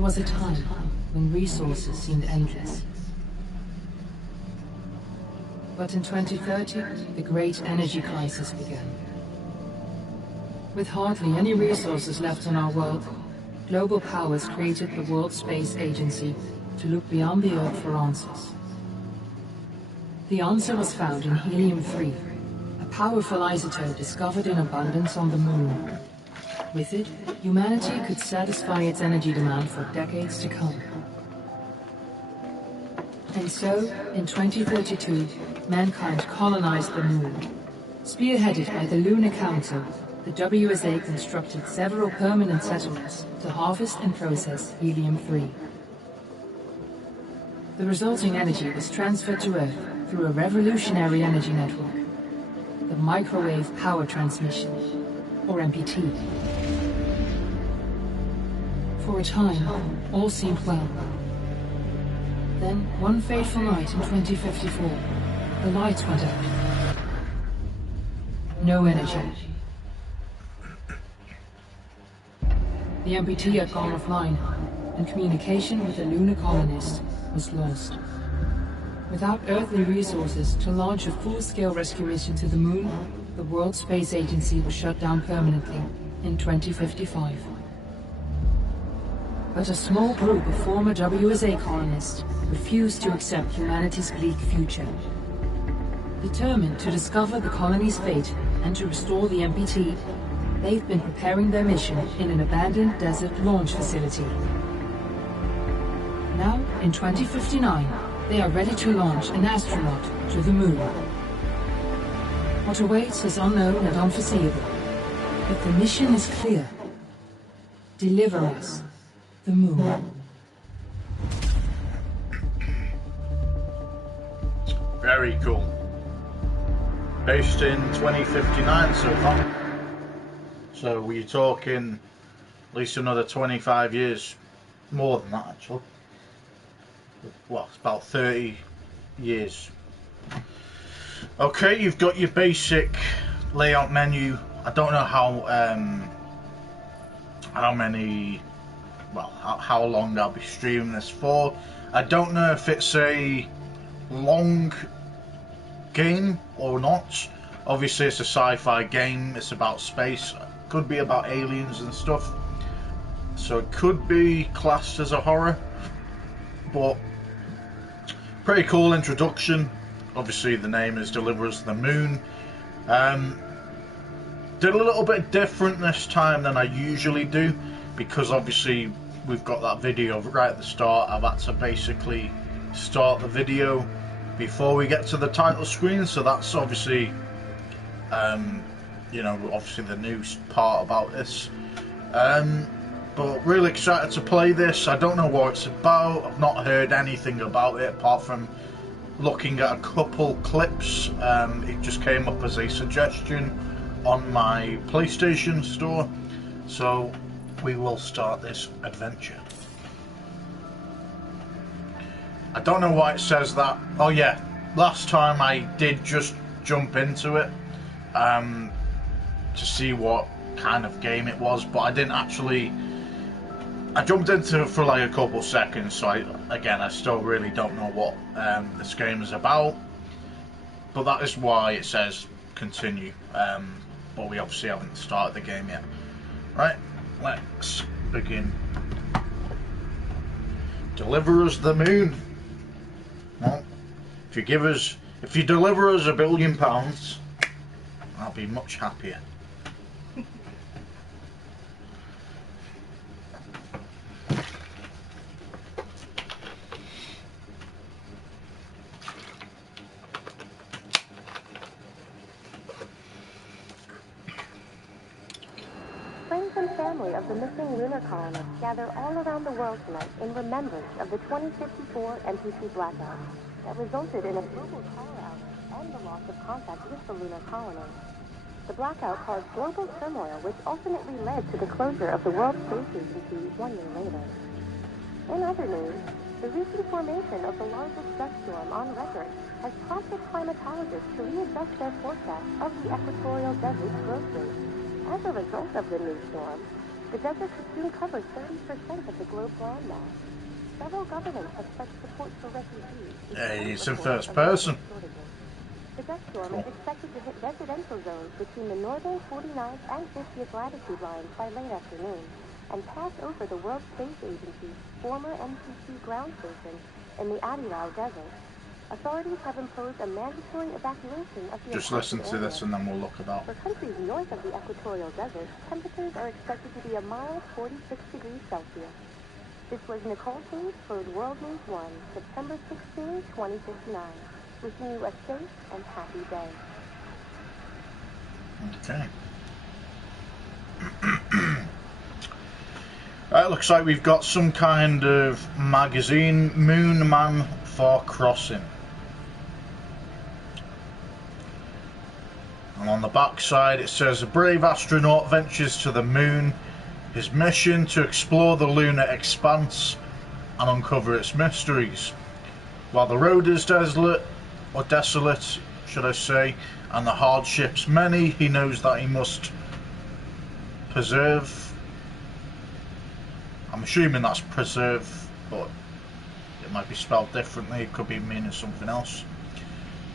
There was a time when resources seemed endless. But in 2030, the great energy crisis began. With hardly any resources left on our world, global powers created the World Space Agency to look beyond the Earth for answers. The answer was found in helium-3, a powerful isotope discovered in abundance on the Moon. With it, humanity could satisfy its energy demand for decades to come. And so, in 2032, mankind colonized the Moon. Spearheaded by the Lunar Council, the WSA constructed several permanent settlements to harvest and process helium-3. The resulting energy was transferred to Earth through a revolutionary energy network, the Microwave Power Transmission, or MPT. For a time, all seemed well. Then, one fateful night in 2054, the lights went out. No energy. The MPT had gone offline, and communication with the lunar colonists was lost. Without earthly resources to launch a full-scale rescue mission to the Moon, the World Space Agency was shut down permanently in 2055. But a small group of former WSA colonists refused to accept humanity's bleak future. Determined to discover the colony's fate and to restore the MPT, they've been preparing their mission in an abandoned desert launch facility. Now, in 2059, they are ready to launch an astronaut to the Moon. What awaits is unknown and unforeseeable, but the mission is clear. Deliver us the Moon. Very cool. Based in 2059 so far. So we're talking at least another 25 years, more than that actually. Well, it's about 30 years. Okay, you've got your basic layout menu. I don't know how long I'll be streaming this for. I don't know if it's a long game or not. Obviously it's a sci-fi game, it's about space, could be about aliens and stuff, so it could be classed as a horror, but pretty cool introduction. Obviously the name is Deliver Us the Moon. Did a little bit different this time than I usually do, because obviously we've got that video right at the start. I've had to basically start the video before we get to the title screen, so that's obviously you know, obviously the news part about this. But really excited to play this. I don't know what it's about. I've not heard anything about it apart from looking at a couple clips. It just came up as a suggestion on my PlayStation store, so we will start this adventure. I don't know why it says that. Oh yeah, last time I did just jump into it to see what kind of game it was, but I didn't actually. I jumped into it for like a couple seconds, so I still really don't know what this game is about, but that is why it says continue, but we obviously haven't started the game yet. Right, let's begin. Deliver us the moon. Well, if you deliver us £1 billion, I'll be much happier. Friends and family of the missing lunar colonists gather all around the world tonight in remembrance of the 2054 MPT blackout that resulted in a global power outage and the loss of contact with the lunar colony. The blackout caused global turmoil, which ultimately led to the closure of the World Space Agency 1 year later. In other news, the recent formation of the largest dust storm on record has prompted climatologists to readjust their forecast of the equatorial desert's growth rate. As a result of the new storm, The desert could soon cover 30% of the globe's landmass. Several governments have pledged support for refugees. Hey, it's in first person. The dust storm is expected to hit residential zones between the northern 49th and 50th latitude lines by late afternoon and pass over the World Space Agency's former MCC ground station in the Adilau Desert. Authorities have imposed a mandatory evacuation of the Just listen to this and then we'll look about. For countries north of the equatorial desert, temperatures are expected to be a mild 46 degrees Celsius. This was Nicole Cage for World News 1, September 16, 2059. Wishing you a safe and happy day. Okay. It looks like we've got some kind of magazine, Moon Man for Crossing. And on the back side it says, a brave astronaut ventures to the moon. His mission to explore the lunar expanse and uncover its mysteries. While the road is desolate, should I say, and the hardships many, he knows that he must preserve. I'm assuming that's preserve, but it might be spelled differently. It could be meaning something else.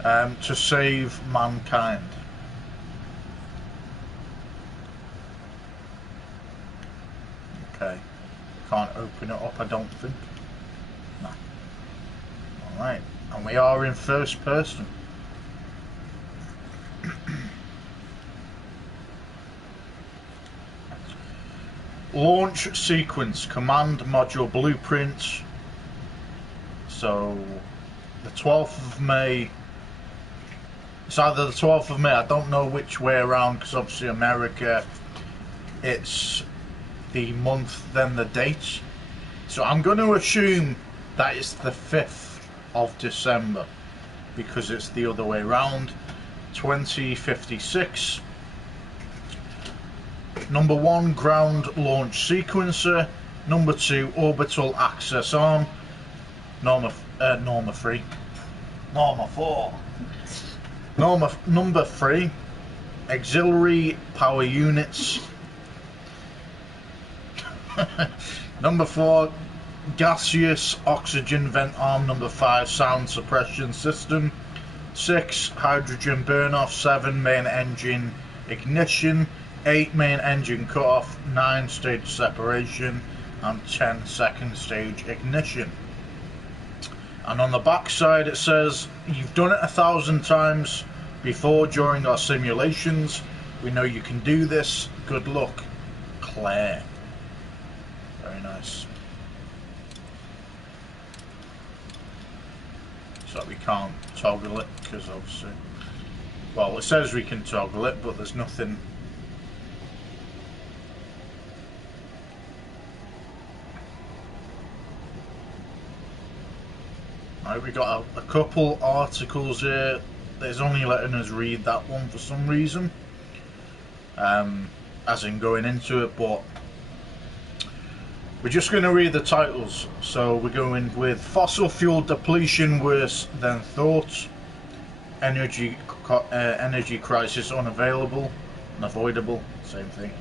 To save mankind. Okay, can't open it up, I don't think. No. Alright, and we are in first person. Launch sequence, command module blueprint. So, the 12th of May. It's either the 12th of May, I don't know which way around, because obviously America, it's the month then the date, so I'm going to assume that it's the 5th of December because it's the other way around. 2056. Number 1, ground launch sequencer. Number 2, orbital access arm. Number 3, auxiliary power units. Number 4, gaseous oxygen vent arm. Number 5, sound suppression system. 6, hydrogen burn off. 7, main engine ignition. 8, main engine cut off. 9, stage separation, and 10, second stage ignition. And on the back side it says, you've done it 1,000 times before during our simulations. We know you can do this. Good luck, Claire. Very nice. So we can't toggle it because obviously, well, it says we can toggle it, but there's nothing. Right, we got a couple articles here. There's only letting us read that one for some reason, as in going into it, but we're just going to read the titles. So we're going with fossil fuel depletion worse than thought, energy crisis unavoidable, same thing.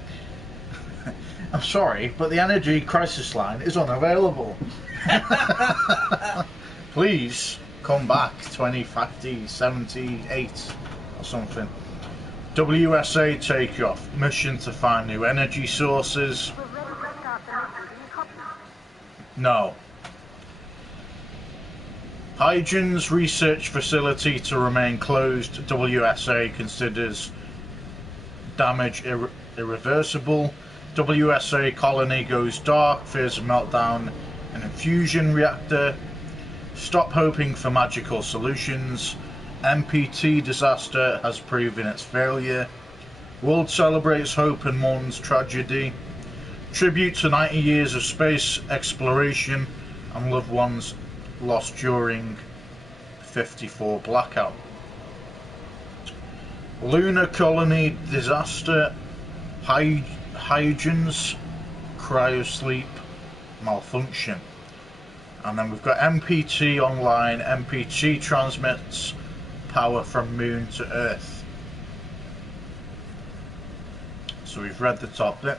I'm sorry, but the energy crisis line is unavailable. Please come back 2050, 78 or something. WSA takeoff, mission to find new energy sources. No. Hygien's research facility to remain closed. WSA considers damage irreversible. WSA colony goes dark, fears a meltdown in a fusion reactor. Stop hoping for magical solutions. MPT disaster has proven its failure. World celebrates hope and mourns tragedy. Tribute to 90 years of space exploration and loved ones lost during 54 blackout. Lunar colony disaster. Hygien's cryosleep malfunction. And then we've got MPT online. MPT transmits power from moon to earth. So we've read the top bit.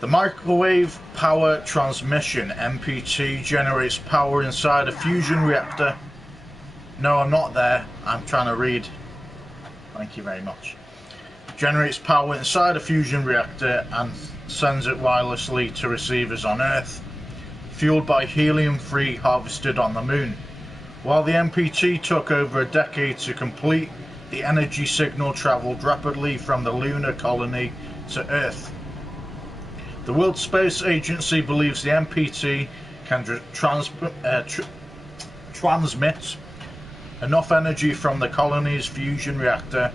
The microwave power transmission MPT generates power inside a fusion reactor. No, I'm not there. I'm trying to read. Thank you very much. Generates power inside a fusion reactor and sends it wirelessly to receivers on Earth, fueled by helium-3 harvested on the Moon. While the MPT took over a decade to complete, the energy signal travelled rapidly from the lunar colony to Earth. The World Space Agency believes the MPT can transmit enough energy from the colony's fusion reactor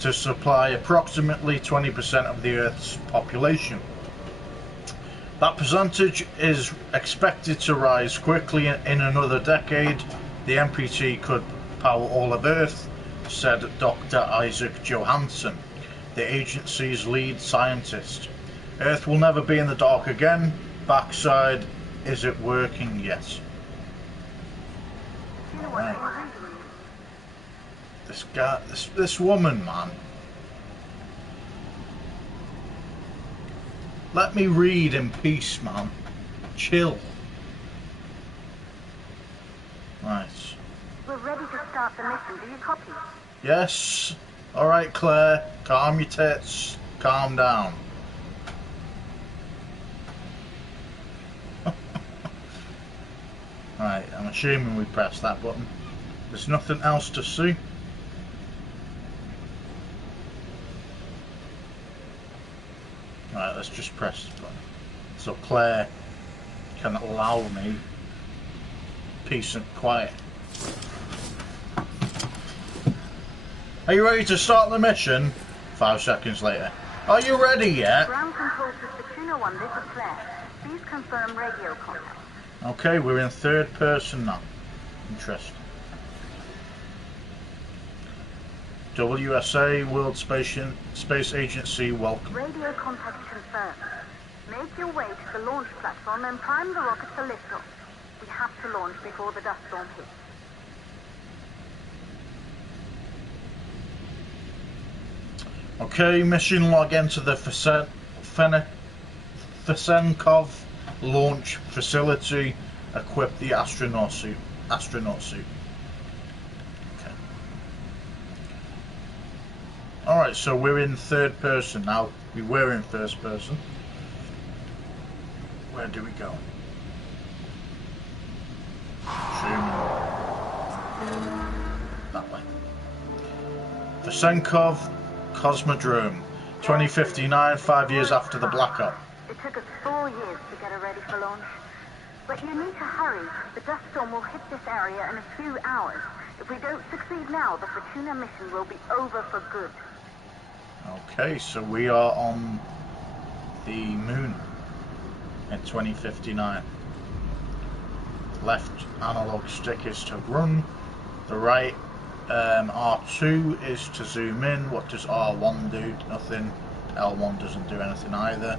to supply approximately 20% of the Earth's population. That percentage is expected to rise quickly in another decade. The MPT could power all of Earth, said Dr. Isaac Johansson, the agency's lead scientist. Earth will never be in the dark again. Backside, is it working yet? Right. This guy, this woman, man. Let me read in peace, man. Chill. Right. We're ready to start the mission. Do you copy? Yes. Alright, Claire. Calm your tits. Calm down. Right, I'm assuming we pressed that button. There's nothing else to see. Right, let's just press the button. So Claire can allow me peace and quiet. Are you ready to start the mission? 5 seconds later. Are you ready yet? Ground control to Tuna 1, this is Claire. Please confirm radio contact. Okay, we're in third person now. Interesting. WSA, World Space Agency, welcome. Radio contact confirmed. Make your way to the launch platform and prime the rocket for liftoff. We have to launch before the dust storm hits. Okay, mission log into the Fesenkov launch facility. Equip the astronaut suit. Okay. Alright, so we're in third person now. We were in first person. Where do we go? That way. Fesenkov Cosmodrome, 2059, 5 years after the blackout. It took us 4 years to get it ready for launch. But you need to hurry. The dust storm will hit this area in a few hours. If we don't succeed now, the Fortuna mission will be over for good. Okay, so we are on the moon in 2059. Left analog stick is to run. The right R2 is to zoom in. What does R1 do? Nothing. L1 doesn't do anything either.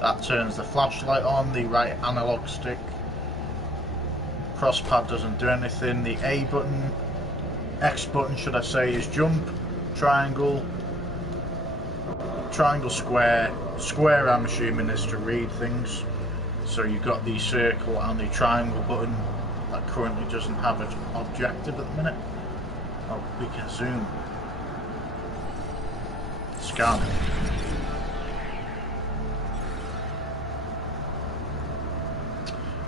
That turns the flashlight on. The right analog stick. Crosspad doesn't do anything. The A button, X button should I say, is jump. Triangle. Triangle, square. Square I'm assuming is to read things. So you've got the circle and the triangle button. That currently doesn't have an objective at the minute. Oh, we can zoom. Scan.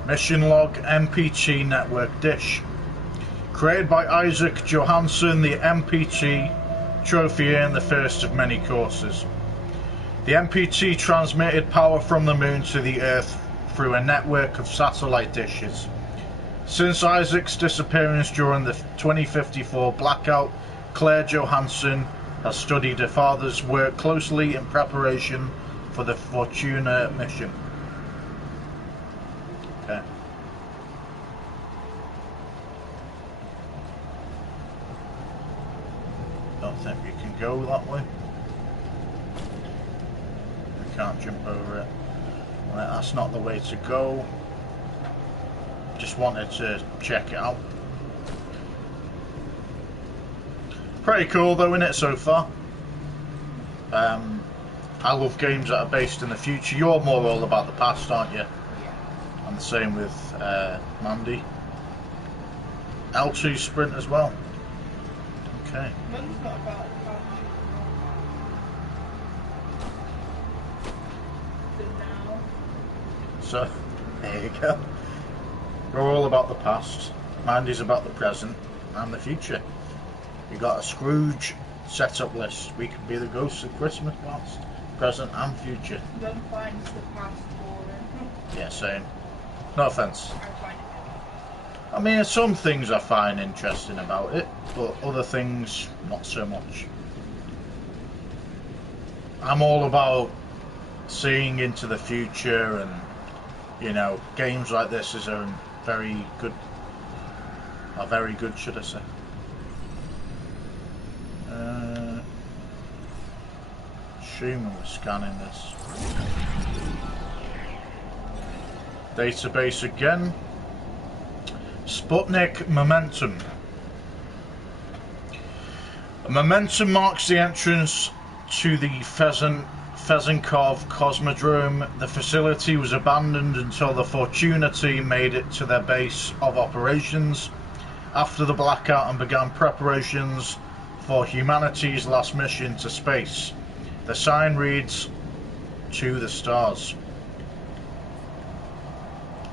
Mission log, MPT network dish. Created by Isaac Johansson, the MPT trophy earned the first of many courses. The MPT transmitted power from the moon to the Earth through a network of satellite dishes. Since Isaac's disappearance during the 2054 blackout, Claire Johansson has studied her father's work closely in preparation for the Fortuna mission. Okay. Don't think you can go that way. You can't jump over it. Right, that's not the way to go. Just wanted to check it out. Pretty cool though, isn't it, so far? I love games that are based in the future. You're more all about the past, aren't you? Yeah. And the same with Mandy. L2 Sprint as well. Okay. Mine's not about the now. So, there you go. We're all about the past. Mandy's about the present and the future. We got a Scrooge setup list. We can be the ghosts of Christmas past, present and future. None finds the past boring. Yeah, same. No offence. I find it. I mean, some things I find interesting about it, but other things not so much. I'm all about seeing into the future, and you know, games like this is a very good, should I say. Assuming we're scanning this. Database again. Sputnik Momentum. Momentum marks the entrance to the Fezenkov Cosmodrome. The facility was abandoned until the Fortuna team made it to their base of operations after the blackout and began preparations for humanity's last mission to space. The sign reads, "To the stars."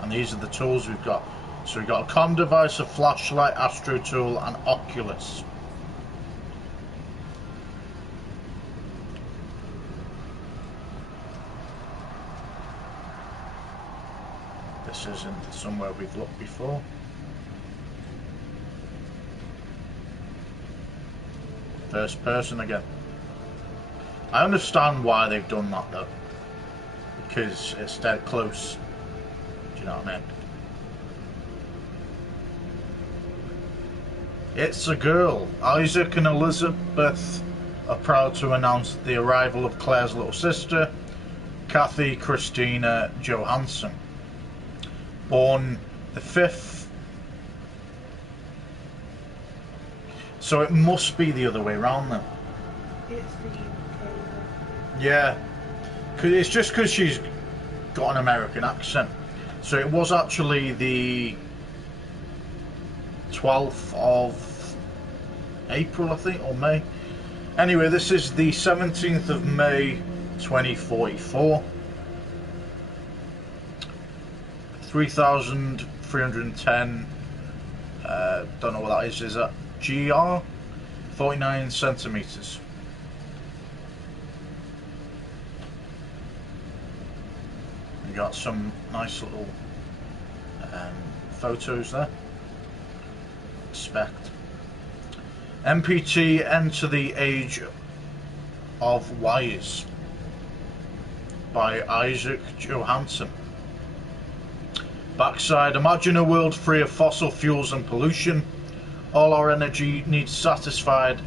And these are the tools we've got. So we've got a comm device, a flashlight, astro tool, and Oculus. This isn't somewhere we've looked before. First person again. I understand why they've done that though, because it's dead close. Do you know what I mean? It's a girl. Isaac and Elizabeth are proud to announce the arrival of Claire's little sister, Kathy Christina Johansson, born the 5th. So it must be the other way around then. It's the UK. Yeah, it's just because she's got an American accent. So it was actually the 12th of April, I think, or May. Anyway, this is the 17th of May 2044. 3,310, don't know what that is that GR? 49 centimeters. We got some nice little photos there. Respect. MPT Enter the Age of Wise by Isaac Johansson. Backside, imagine a world free of fossil fuels and pollution. All our energy needs satisfied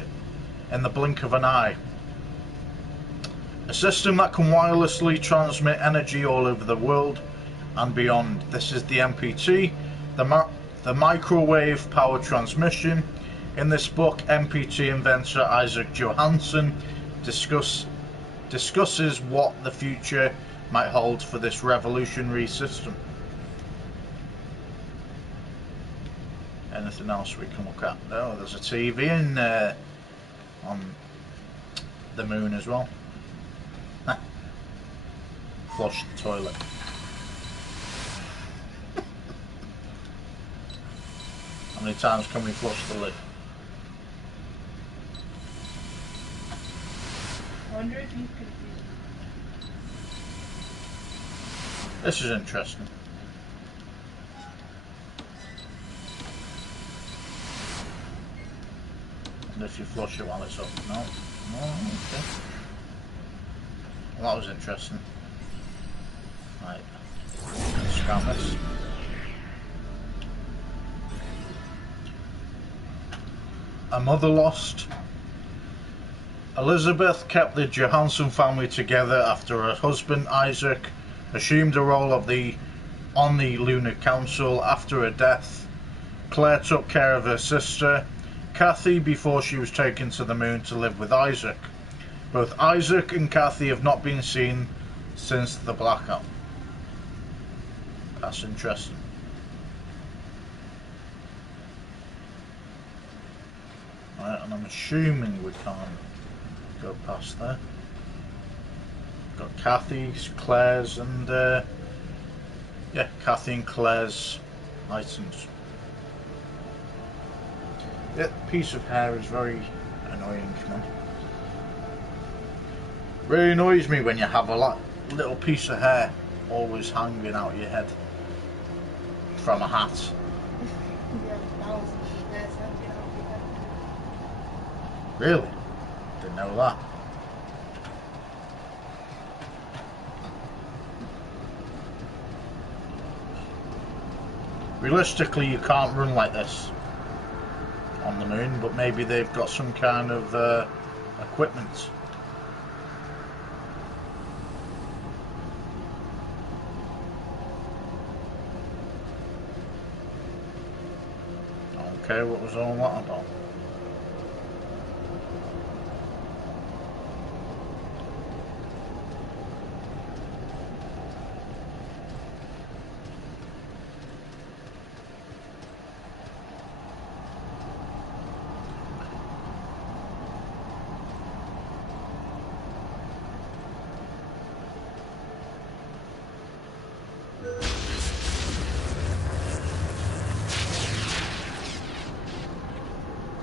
in the blink of an eye. A system that can wirelessly transmit energy all over the world and beyond. This is the MPT, the microwave power transmission. In this book, MPT inventor Isaac Johansson discusses what the future might hold for this revolutionary system. Anything else we can look at? Oh, there's a TV in on the moon as well. Flush the toilet. How many times can we flush the lid? I wonder if you could do. This is interesting. And if you flush it while it's up, no, okay. Well, that was interesting. Right, let's scan this. A mother lost. Elizabeth kept the Johansson family together after her husband Isaac assumed the role of on the Lunar Council after her death. Claire took care of her sister Kathy before she was taken to the moon to live with Isaac. Both Isaac and Kathy have not been seen since the blackout. That's interesting. Right, and I'm assuming we can't go past there. Got Kathy's, Claire's, and yeah, Kathy and Claire's items. Yeah, piece of hair is very annoying, man. Really annoys me when you have a little piece of hair always hanging out your head from a hat. Yeah, thousands of hairs hanging out your head. Really? Didn't know that. Realistically, you can't run like this on the moon, but maybe they've got some kind of equipment. Okay, what was all that about?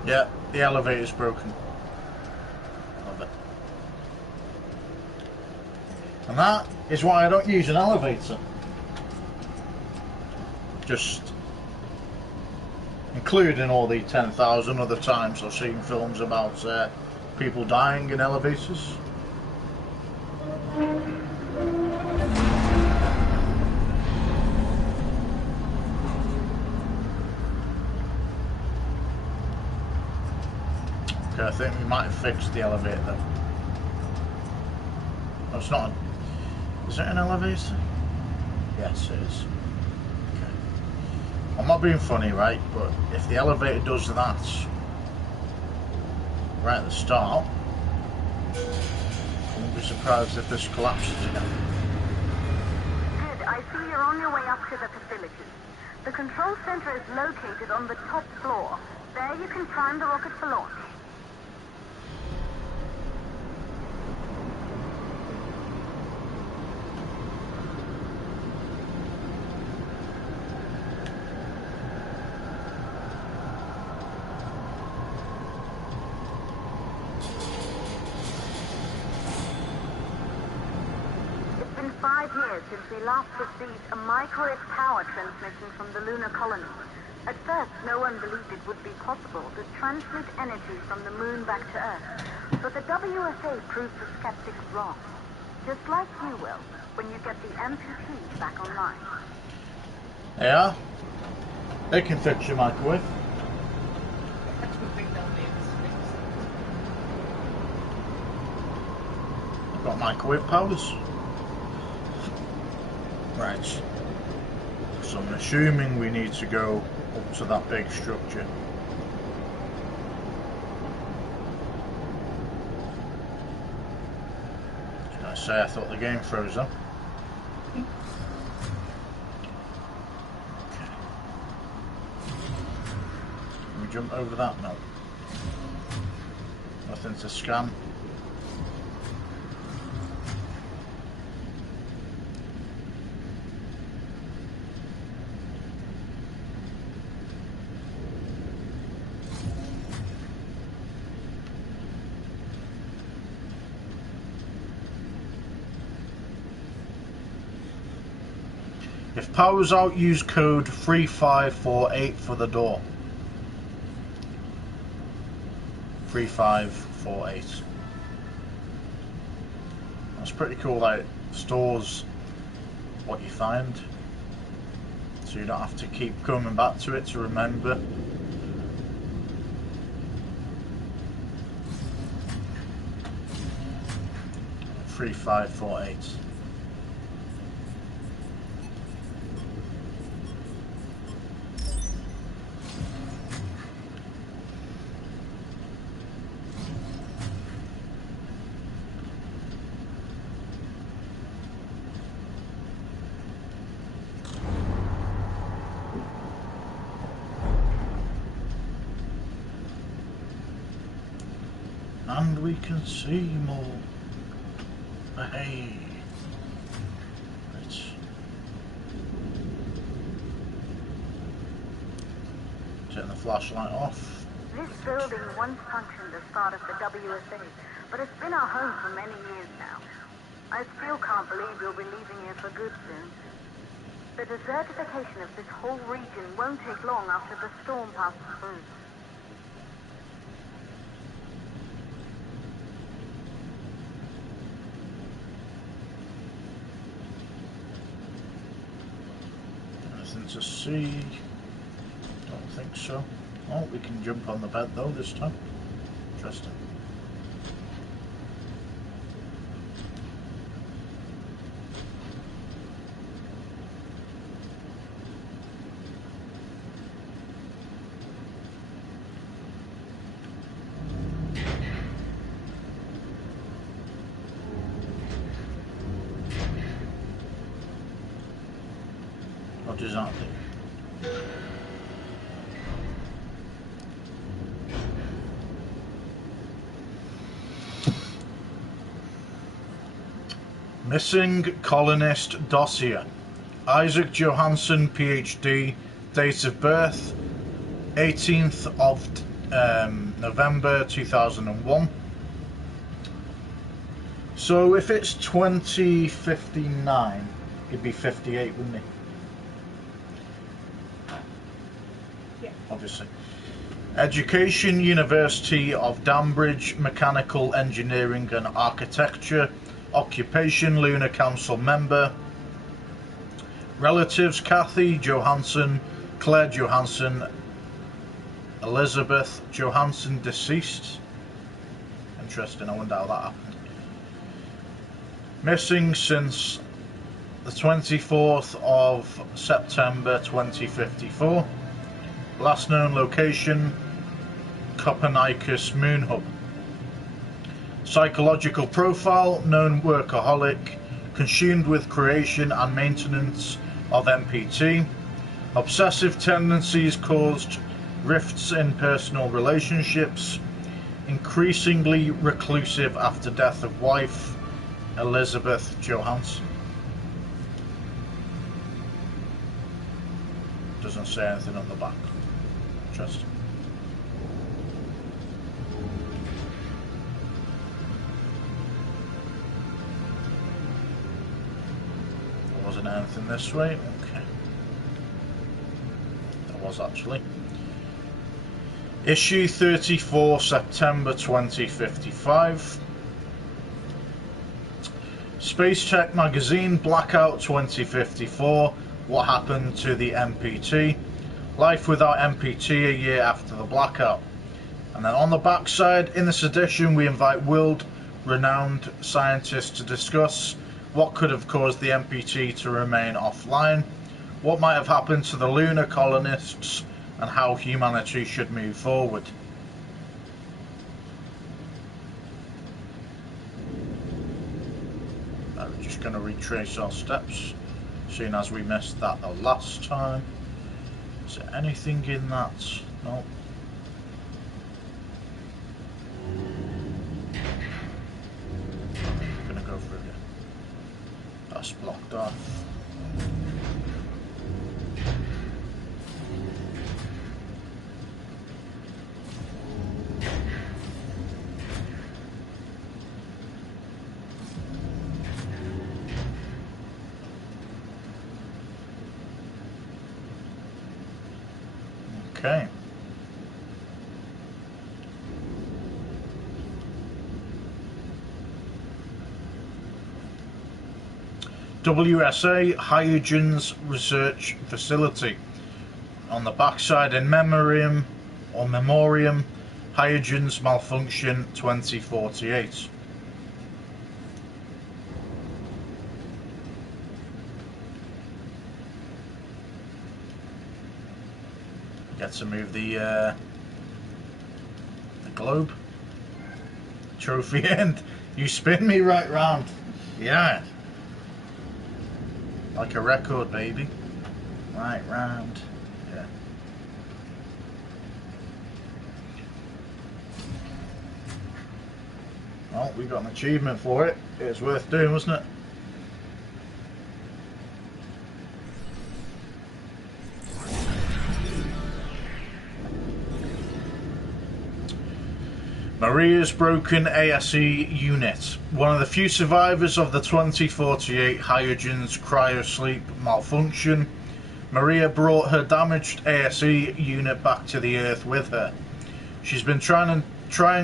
Yeah, the elevator's broken. Love it. And that is why I don't use an elevator. Just including all the 10,000 other times I've seen films about people dying in elevators. Okay, I think we might have fixed the elevator though. No, it's not. Is it an elevator? Yes, it is. Okay. I'm not being funny, right? But if the elevator does that right at the start, I won't be surprised if this collapses again. Ed, I see you're on your way up to the facility. The control center is located on the top floor. There you can prime the rocket for launch. It's been 5 years since we last received a microwave power transmission from the lunar colony. At first, no one believed it would be possible to transmit energy from the moon back to Earth. But the WSA proved the skeptics wrong. Just like you will, when you get the amputees back online. Yeah? They can fix your microwave. That's what big down there I've got microwave powers. Right. So I'm assuming we need to go up to that big structure. Can I say I thought the game froze up? Okay. Can we jump over that? No. Nothing to scan. If power's out, use code 3548 for the door. 3548. That's pretty cool that it stores what you find, so you don't have to keep coming back to it to remember. Three, 5, 4, 8. And we can see more. Hey. Right. Turn the flashlight off. This building once functioned as part of the WSA, but it's been our home for many years now. I still can't believe you'll be leaving here for good soon. The desertification of this whole region won't take long after the storm passes through. Anything to see? Don't think so. Oh, we can jump on the bed though this time. Interesting. What does that do? Missing colonist dossier. Isaac Johansson, PhD, date of birth 18th of November 2001. So if it's 2059, it'd be 58, wouldn't it? Yeah. Obviously. Education, University of Danbridge, Mechanical Engineering and Architecture. Occupation, Lunar Council member. Relatives, Kathy Johansson, Claire Johansson, Elizabeth Johansson, deceased. Interesting, I wonder how that happened. Missing since the 24th of September 2054. Last known location, Copernicus Moon Hub. Psychological profile, known workaholic, consumed with creation and maintenance of MPT. Obsessive tendencies caused rifts in personal relationships. Increasingly reclusive after death of wife, Elizabeth Johansson. Doesn't say anything on the back. Interesting. There wasn't anything this way. Okay. There was actually. Issue 34, September 2055. Space Tech Magazine, Blackout 2054. What happened to the MPT? Life without MPT a year after the blackout. And then on the back side, in this edition, we invite world-renowned scientists to discuss what could have caused the MPT to remain offline, what might have happened to the lunar colonists, and how humanity should move forward. Now we're just going to retrace our steps, seeing as we missed that the last time. Is there anything in that? No. I'm going to go through here. That's blocked off. Okay. WSA Hydrogen's Research Facility. On the backside, in memoriam Hydrogen's Malfunction 2048. Get to move the globe trophy end. You spin me right round. Yeah. Like a record, baby. Right round. Yeah. Well, we got an achievement for it. It was worth doing, wasn't it? Maria's broken ASE unit. One of the few survivors of the 2048 Hydrogen's cryosleep malfunction, Maria brought her damaged ASE unit back to the Earth with her. She's been trying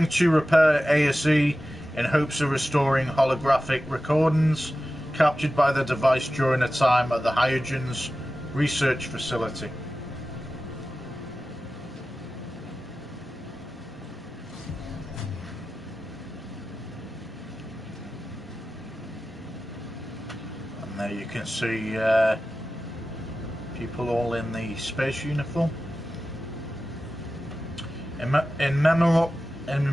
to repair ASE in hopes of restoring holographic recordings captured by the device during a time at the Hydrogen's research facility. And there you can see people all in the space uniform. In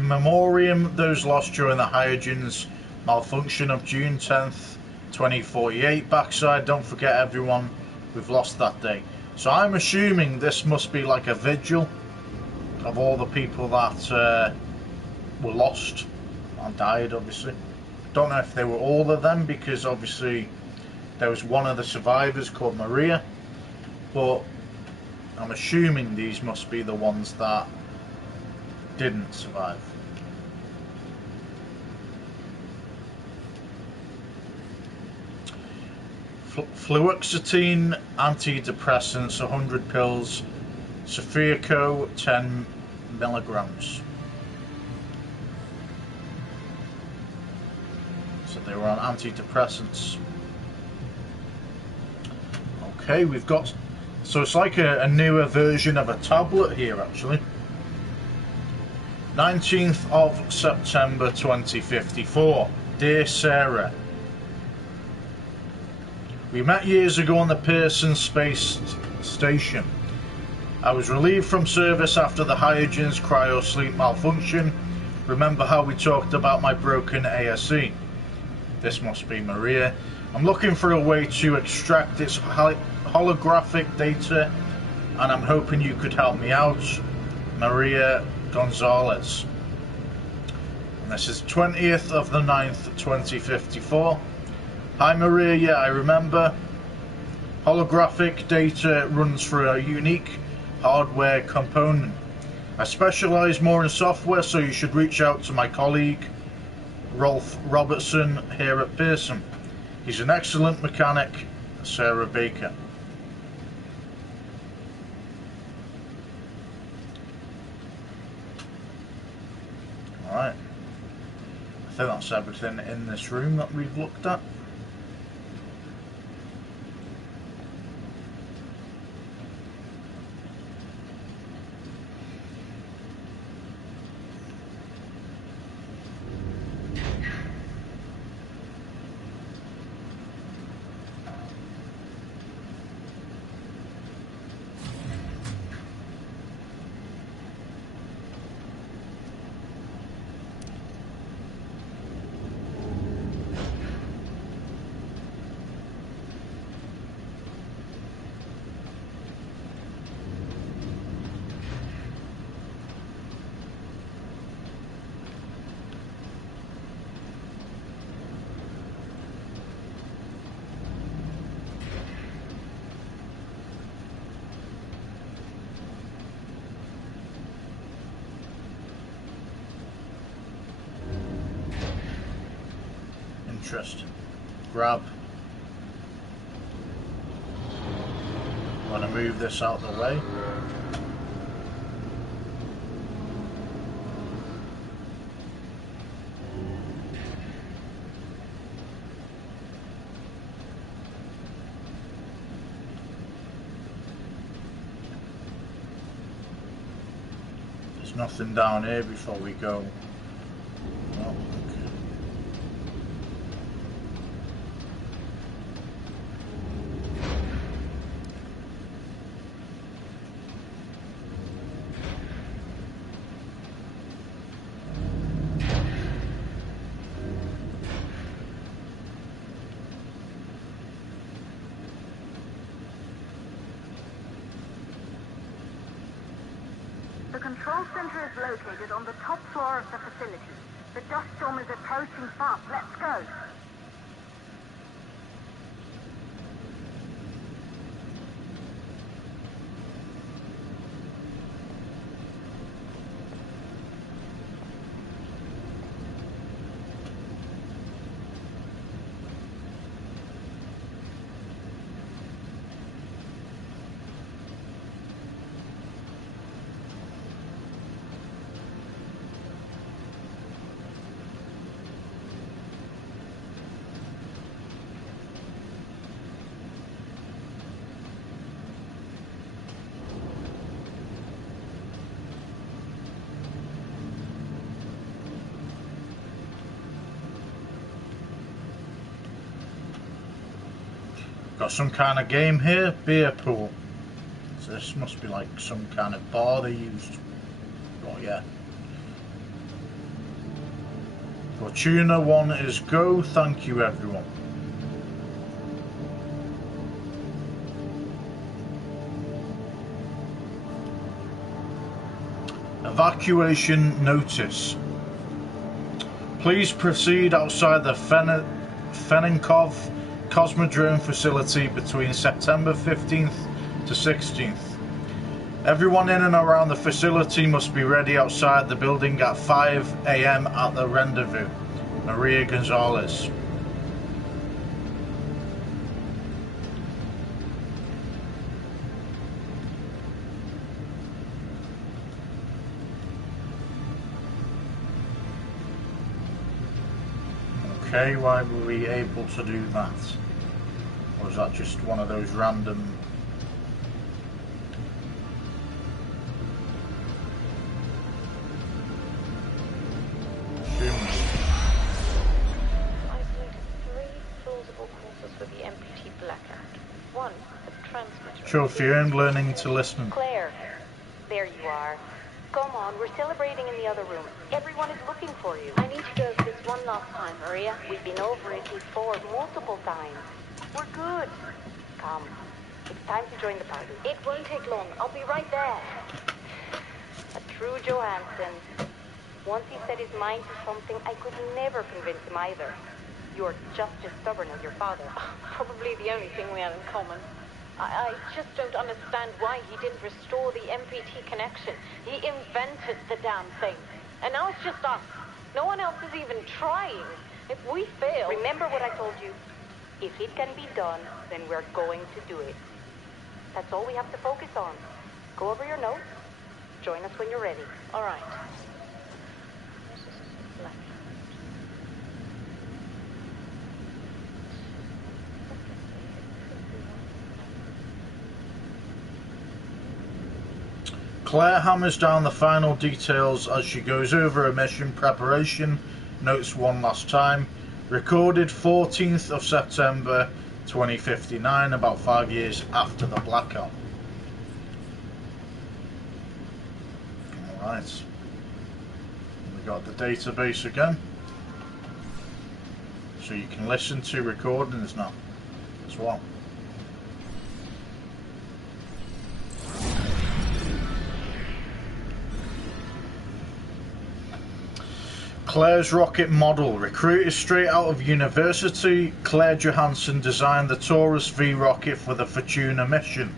memoriam those lost during the Hydrogen's malfunction of June 10th, 2048. Backside, don't forget everyone, we've lost that day. So I'm assuming this must be like a vigil of all the people that were lost and died, obviously. Don't know if they were all of them, because obviously there was one of the survivors called Maria, but I'm assuming these must be the ones that didn't survive. Fluoxetine antidepressants, 100 pills. Sulfiaco, 10 milligrams. So they were on antidepressants. Okay, we've got, so it's like a newer version of a tablet here actually. 19th of September 2054. Dear Sarah, we met years ago on the Pearson Space Station. I was relieved from service after the Hydrogen's cryosleep malfunction. Remember how we talked about my broken ASE? This must be Maria. I'm looking for a way to extract its holographic data, and I'm hoping you could help me out. Maria Gonzalez. And this is 20th of the 9th, 2054. Hi Maria, yeah, I remember. Holographic data runs through a unique hardware component. I specialise more in software, so you should reach out to my colleague Rolf Robertson here at Pearson. He's an excellent mechanic. Sarah Baker. Alright, I think that's everything in this room that we've looked at. Interesting. Grab. Want to move this out of the way. There's nothing down here before we go. Oh, okay. The control center is located on the top floor of the facility. The dust storm is approaching fast. Let's go. Got some kind of game here, beer pool. So this must be like some kind of bar they used. Oh yeah. Fortuna 1 is go, thank you everyone. Evacuation notice. Please proceed outside the Feninkov Cosmodrome facility between September 15th to 16th. Everyone in and around the facility must be ready outside the building at 5 AM at the rendezvous. Maria Gonzalez. Okay, why were we able to do that? Or was that just one of those random... Isolated 3 plausible causes for the MPT blackout. 1, the transmitter. Trophy earned learning to listen. Claire, there you are. Come on, we're celebrating in the other room. Everyone is looking for you. I need to go over this one last time, Maria. We've been over it before, multiple times. We're good. Come. It's time to join the party. It won't take long. I'll be right there. A true Johansson. Once he set his mind to something, I could never convince him either. You're just as stubborn as your father. Probably the only thing we have in common. I just don't understand why he didn't restore the MPT connection. He invented the damn thing. And now it's just us. No one else is even trying. If we fail... Remember what I told you. If it can be done, then we're going to do it. That's all we have to focus on. Go over your notes. Join us when you're ready. All right. Claire hammers down the final details as she goes over her mission preparation. Notes one last time. Recorded 14th of September 2059, about 5 years after the blackout. Alright. We got the database again. So you can listen to recordings now as well. Claire's rocket model. Recruited straight out of university, Claire Johansson designed the Taurus V rocket for the Fortuna mission.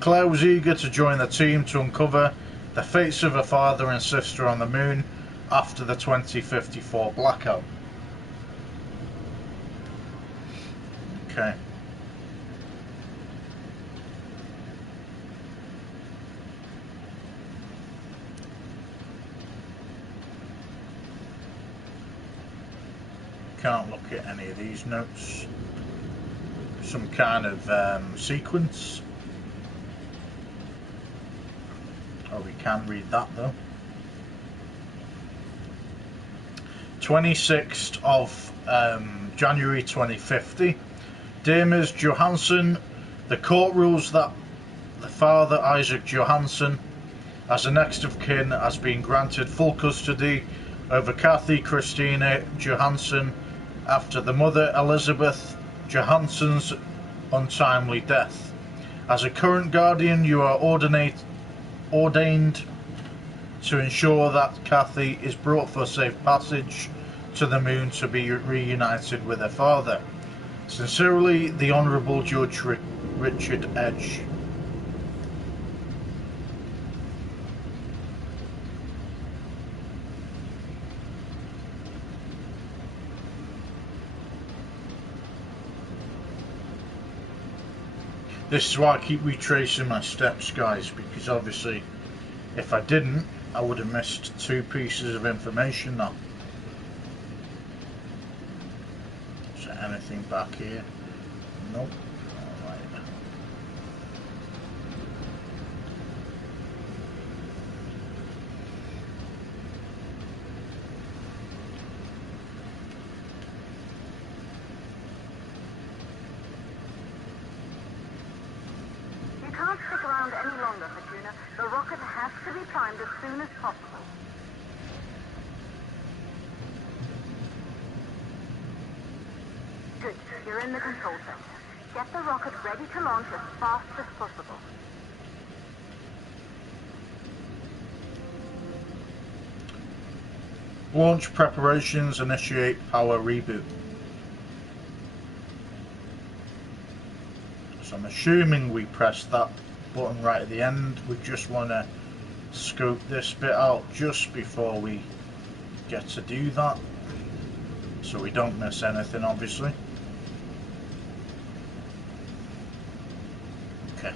Claire was eager to join the team to uncover the fates of her father and sister on the moon after the 2054 blackout. Okay. Can't look at any of these notes. Some kind of sequence. Oh, we can read that though. 26th of January 2050. Dear Ms. Johansson, the court rules that the father, Isaac Johansson, as the next of kin, has been granted full custody over Kathy Christina Johansson after the mother, Elizabeth Johansson's untimely death. As a current guardian, you are ordained to ensure that Kathy is brought for safe passage to the moon to be reunited with her father. Sincerely, the Honourable Judge Richard Edge. This is why I keep retracing my steps, guys, because obviously if I didn't, I would have missed 2 pieces of information now. Is there anything back here? Nope. Alright. You can't stick around any longer, Fortuna. The rocket has to be primed as soon as possible. Good. You're in the control center. Get the rocket ready to launch as fast as possible. Launch preparations, initiate power reboot. So I'm assuming we press that button right at the end. We just want to scope this bit out just before we get to do that, so we don't miss anything, obviously. Okay.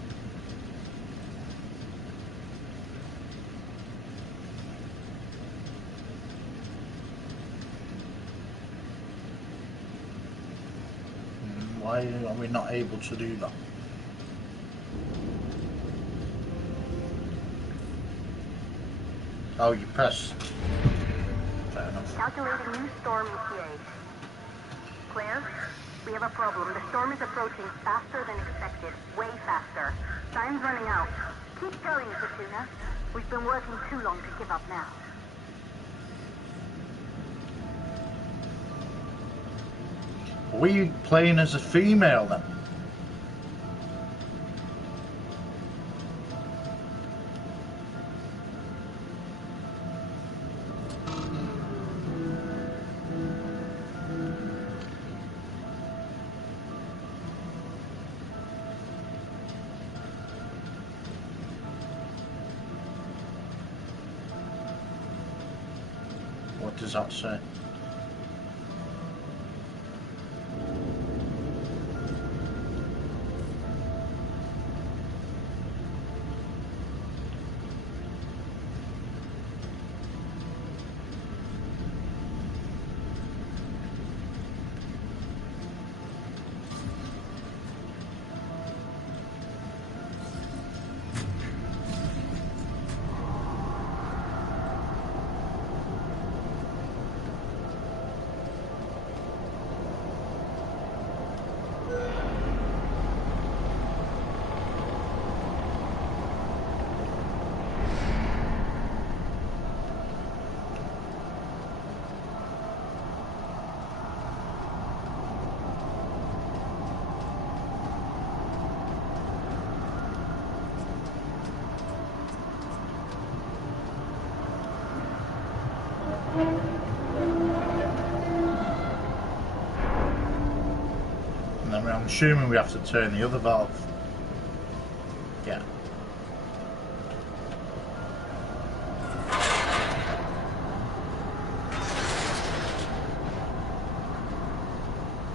Why are we not able to do that? Oh, you press. Fair enough. Calculating new storm ETA. Claire, we have a problem. The storm is approaching faster than expected. Way faster. Time's running out. Keep going, Fortuna. We've been working too long to give up now. Are we playing as a female then? What does that say? And then I'm assuming we have to turn the other valve. Yeah.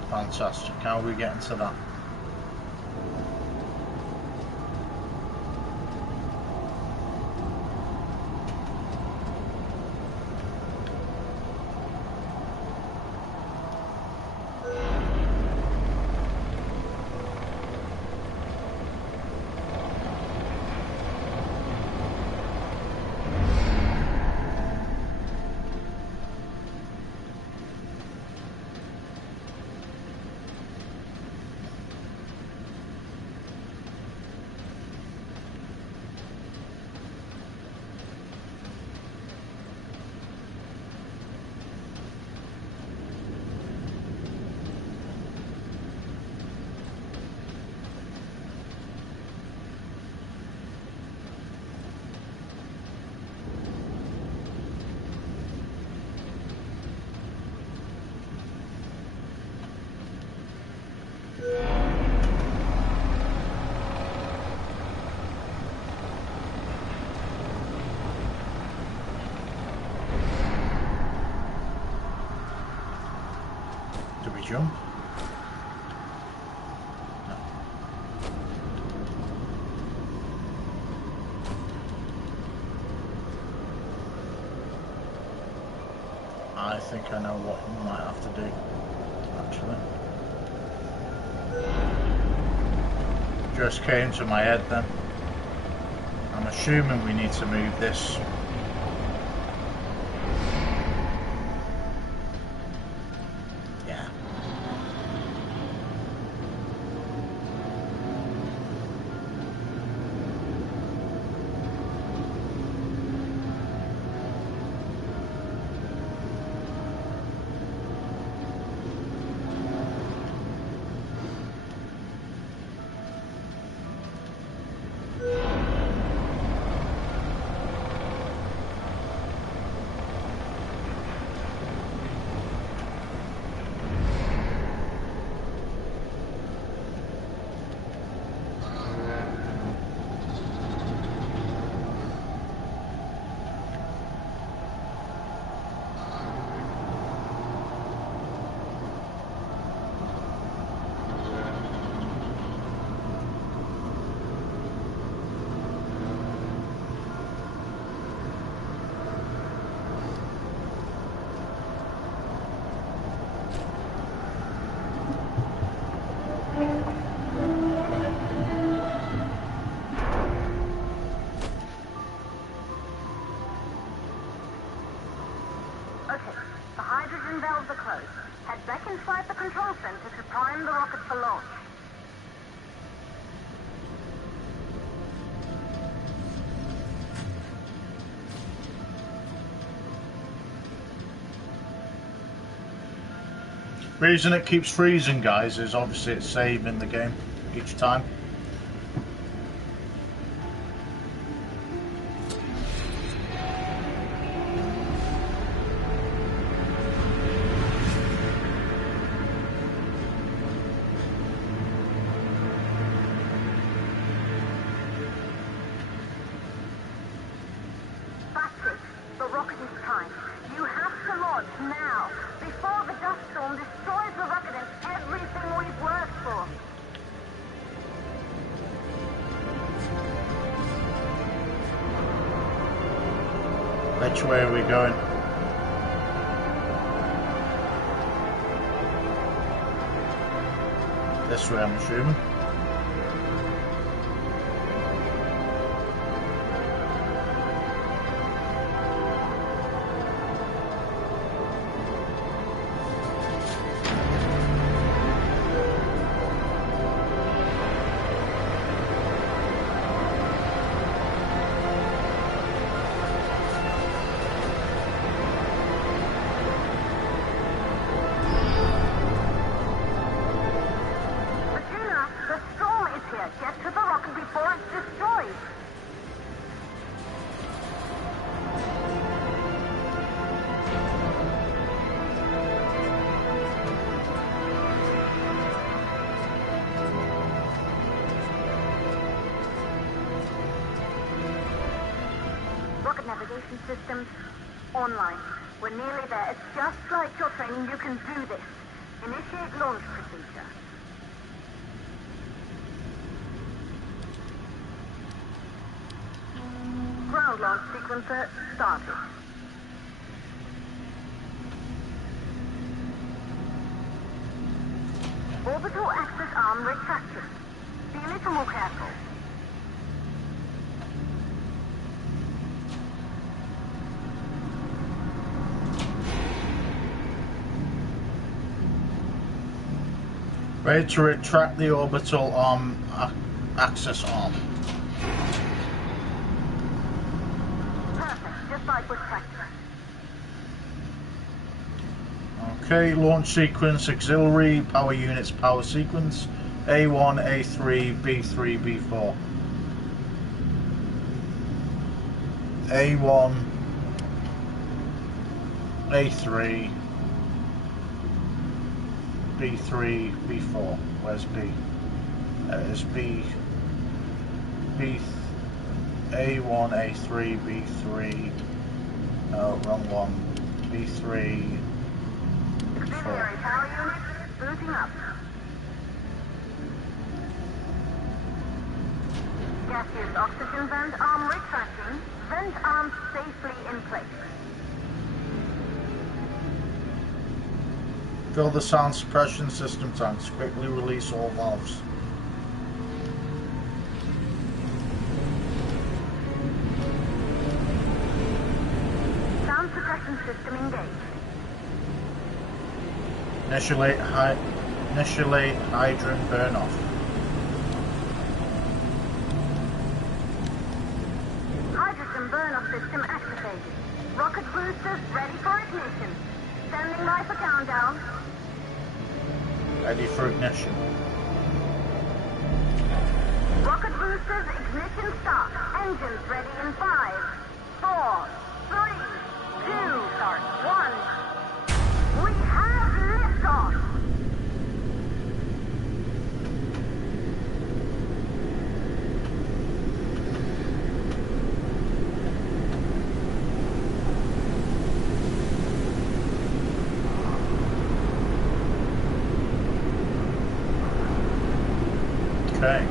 Fantastic. How are we getting to that? jump? No. I think I know what we might have to do, actually. Just came to my head then. I'm assuming we need to move this. Yeah. Okay, the hydrogen valves are closed. Head back inside the control center to prime the rocket for launch. Reason it keeps freezing, guys, is obviously it's saving the game each time. That's it. The rocket is primed. You have to launch now, before the dust storm destroys the rocket and everything we've worked for. Which way are we going? This way, I'm assuming. Regina, the storm is here. Get to the rocket before it's destroyed. Rocket navigation systems online. We're nearly there. It's just like your training. You can do this. Initiate launch procedure. Ground launch sequencer started. Orbital access arm retracted. Be a little more careful. Ready to retract the orbital arm access arm. Perfect, just like with practice. Okay, launch sequence, auxiliary, power units, power sequence, A1, A3, B3, B4. A1, A3, B3, B4. Where's B? It's B, A1, A3, B3. No, wrong one. B3. Auxiliary power units Booting up. Gaseous oxygen vent arm retracting. Vent arm safely in place. Fill the sound suppression system tanks. Quickly release all valves. Sound suppression system engaged. Initiate hydrant burn off. Hydrogen burn-off system activated. Rocket boosters ready for ignition. Standing by for countdown. Ready for ignition. Rocket boosters ignition start. Engines ready in 5, 4, 3, 2, start 1. We have liftoff. Okay.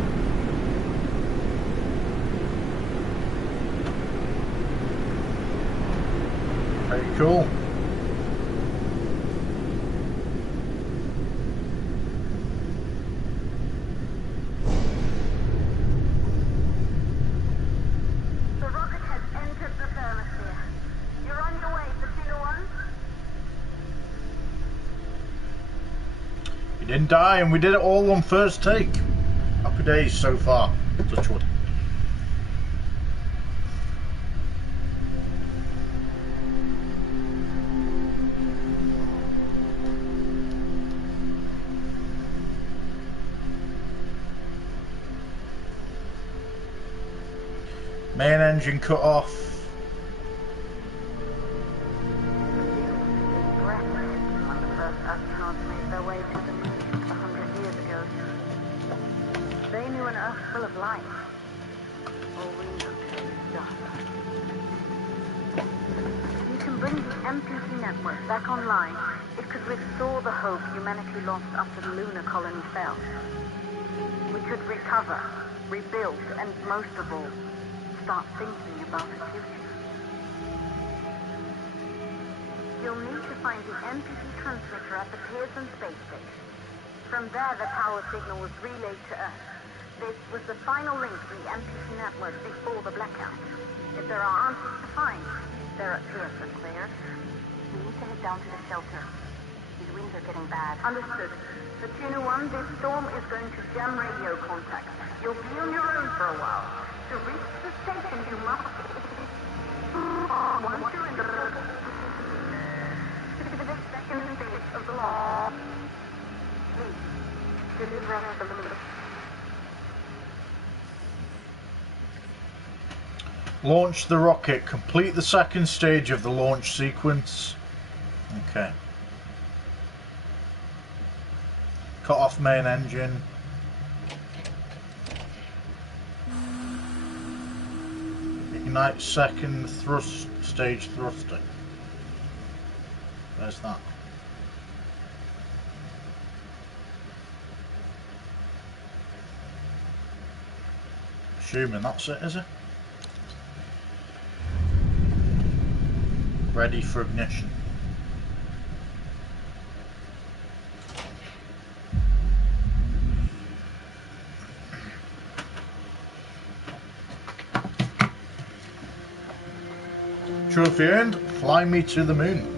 Very cool. The rocket has entered the thermosphere. You're on your way, Casino 1. We didn't die, and we did it all on first take. Happy days so far. Touch wood. Main engine cut off. Breathtaking when the first astronauts made their way to the moon 100 years ago. They knew an Earth full of life. All we know today is dark. You can bring the MPC network back online. It could restore the hope humanity lost after the lunar colony fell. We could recover, rebuild, and most of all, start thinking about the future. You'll need to find the MPC transmitter at the Pearson space station. From there, the power signal was relayed to Earth. This was the final link to the MPC network before the blackout. If there are answers to find, they're at Pearson. Clear? We need to head down to the shelter. These winds are getting bad. Understood. For Tuna 1, this storm is going to jam radio contact. You'll be on your own for a while. To reach the station, you must... Once you're in the second stage of the launch, please, deliver the limit. Launch the rocket. Complete the second stage of the launch sequence. Okay. Cut off main engine. Ignite second thrust stage thruster. Where's that? Assuming that's it, is it? Ready for ignition. Trophy earned. Fly me to the moon.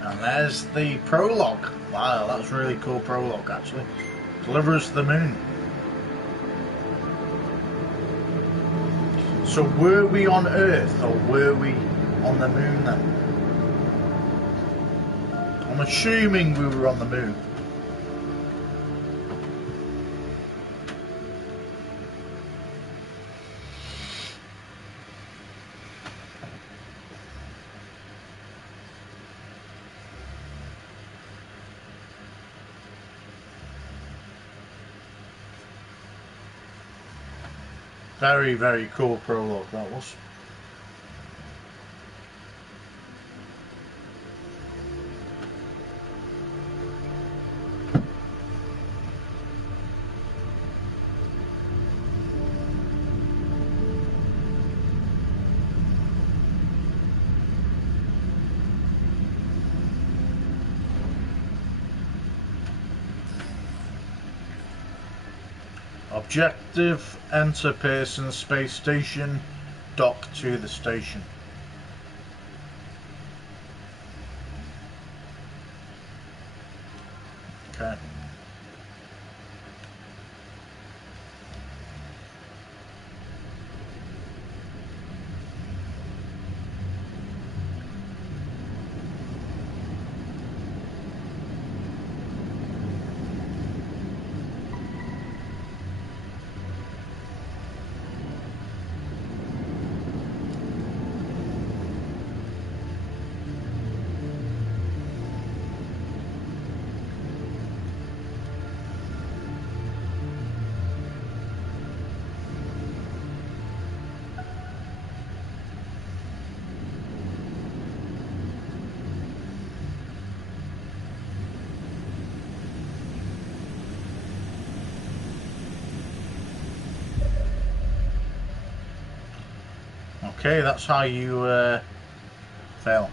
And there's the prologue. Wow, that's really cool prologue actually. Deliver us to the moon. So were we on Earth or were we on the moon then? I'm assuming we were on the moon. Very, very cool prologue that was. Objective, enter Pearson space station, dock to the station. Okay. Okay, that's how you fail.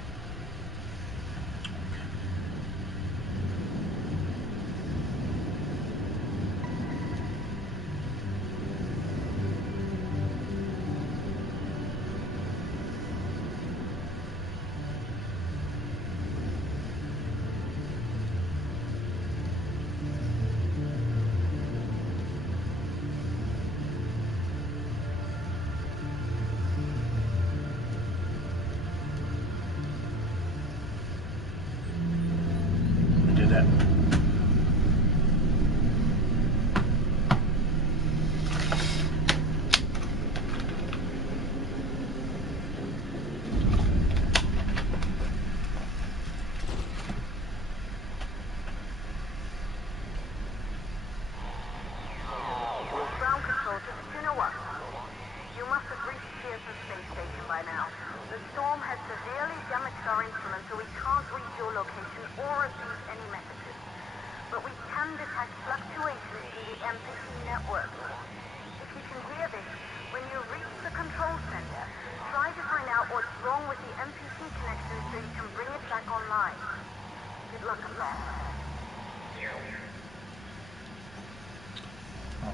We did it. Ground control, do you know what? You must have reached Pearson Space Station by now. The storm has severely damaged our instruments, so we can't reach your location or receive any messages. But we can detect fluctuations in the MPC network. If you can hear this, when you reach the control center, try to find out what's wrong with the MPC connection so you can bring it back online. Good luck on that.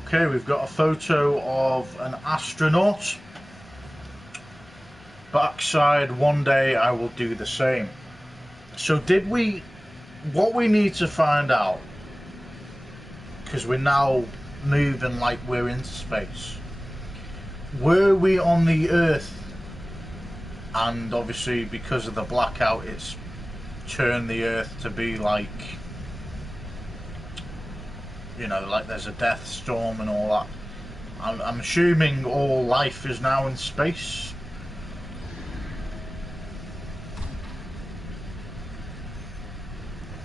Okay, we've got a photo of an astronaut. Backside, one day I will do the same. So what we need to find out, because we're now moving like we're into space, were we on the Earth, and obviously because of the blackout it's turned the Earth to be like, you know, like there's a death storm and all that. I'm assuming all life is now in space.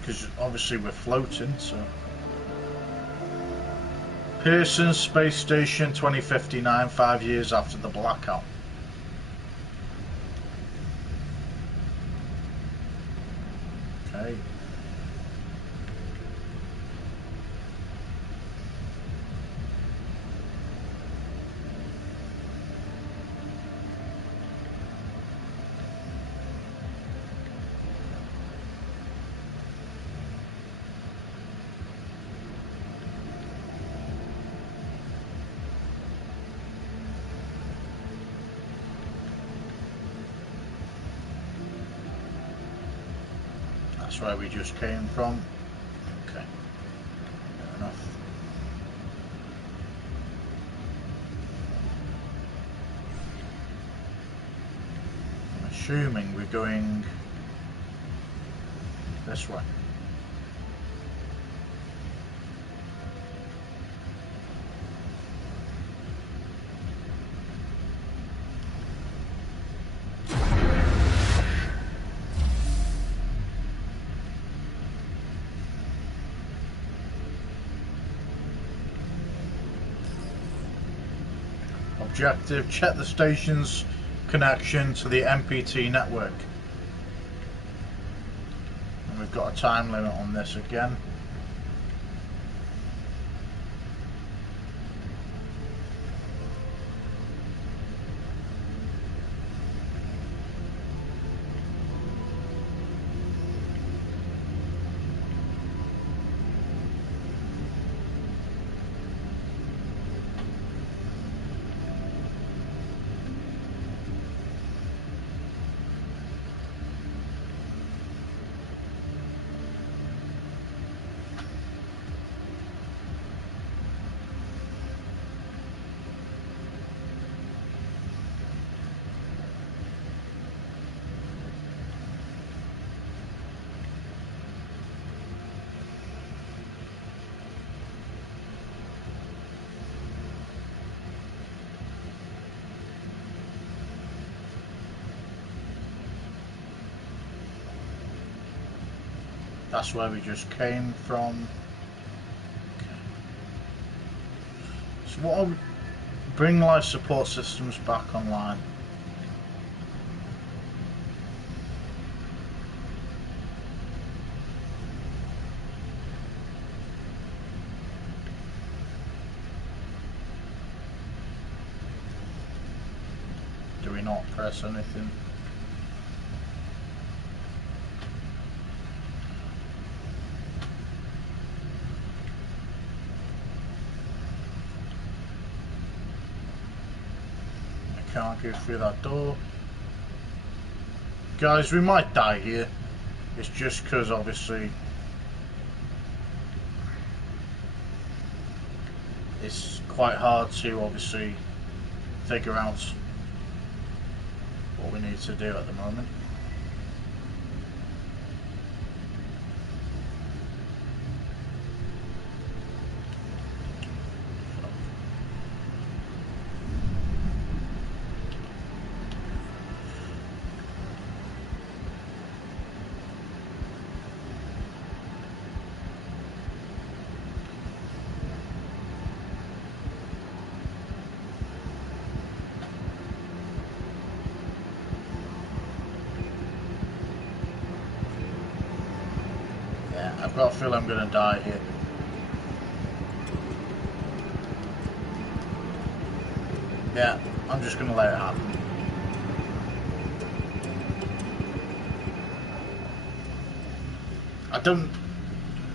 Because obviously we're floating, so. Pearson Space Station 2059, 5 years after the blackout. Okay. That's where we just came from. Okay, fair enough. I'm assuming we're going this way. Objective, check the station's connection to the MPT network. And we've got a time limit on this again. That's where we just came from. So what are we... Bring life support systems back online. Do we not press anything? Can't go through that door. Guys, we might die here. It's just because obviously it's quite hard to obviously figure out what we need to do at the moment. I've got a feeling I'm going to die here. Yeah, I'm just going to let it happen.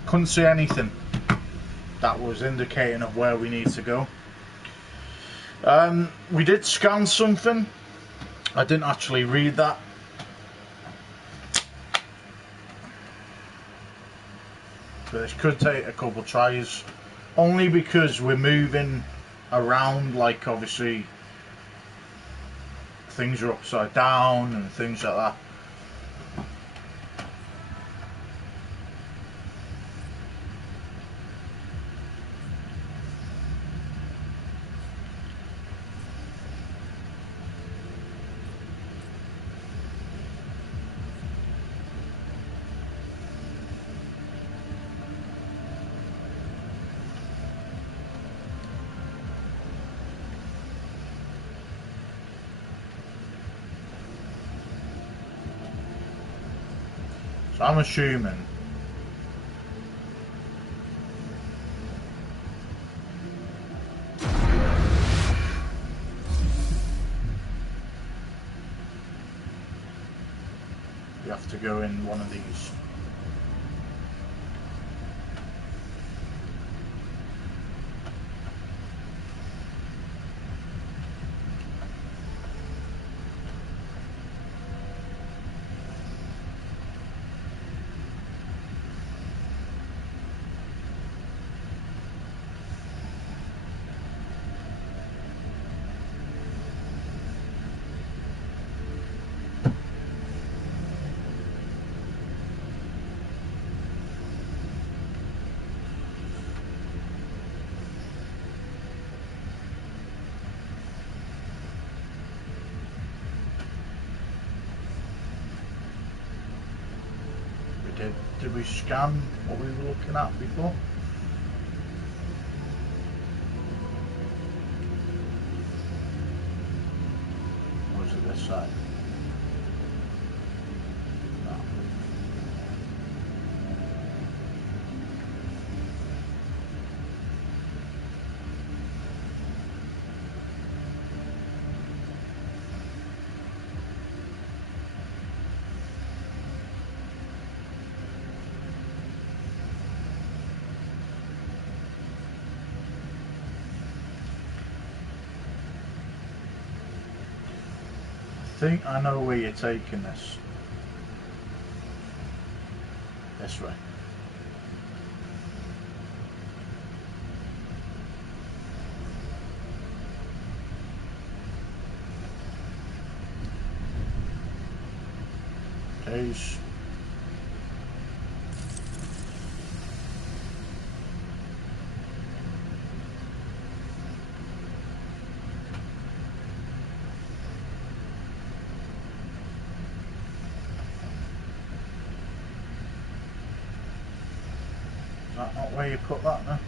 Couldn't see anything that was indicating of where we need to go. We did scan something. I didn't actually read that. But this could take a couple tries, only because we're moving around, like obviously things are upside down and things like that. So I'm assuming we have to go in one of these. Did we scan what we were looking at before? side. No. I think I know where you're taking this. This way. Please. Is that not where you put that now?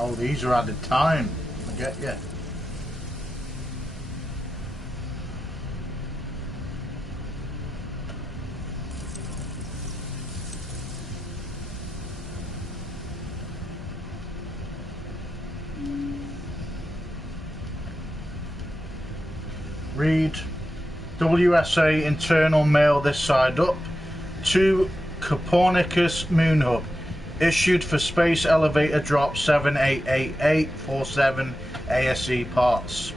Oh, these are added time. I get you. Read WSA internal mail this side up to Copernicus Moon Hub. Issued for Space Elevator Drop 788847 ASE parts.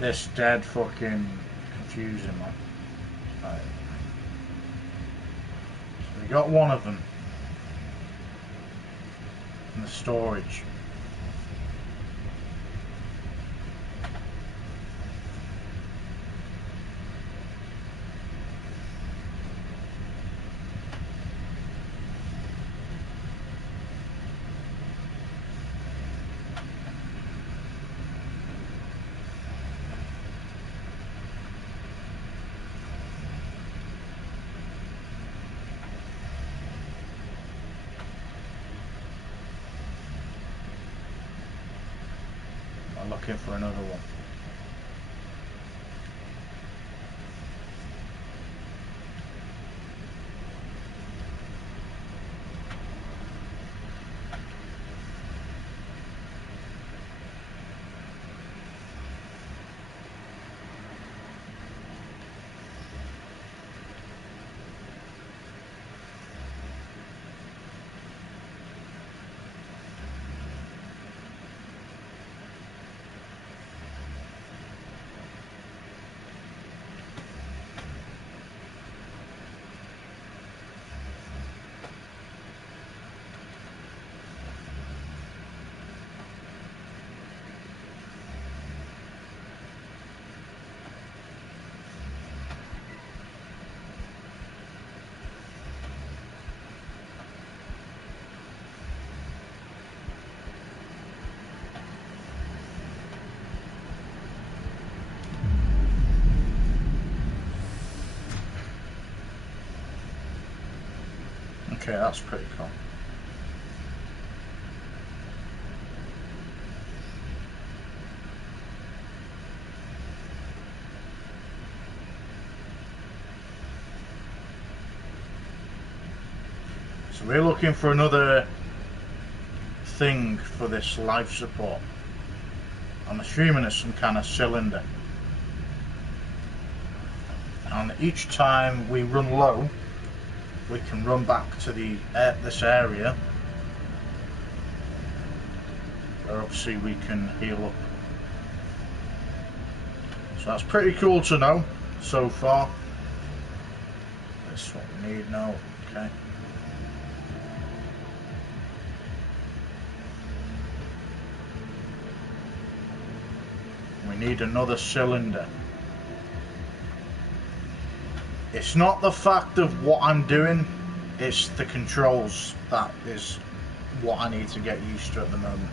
This dead fucking confusing, man. Right. So we got one of them in the storage. I'm looking for another one. Okay, that's pretty cool. So we're looking for another thing for this life support. I'm assuming it's some kind of cylinder. And each time we run low, we can run back to the this area where obviously we can heal up. So that's pretty cool to know so far. This is what we need now. Okay. We need another cylinder. It's not the fact of what I'm doing, it's the controls that is what I need to get used to at the moment.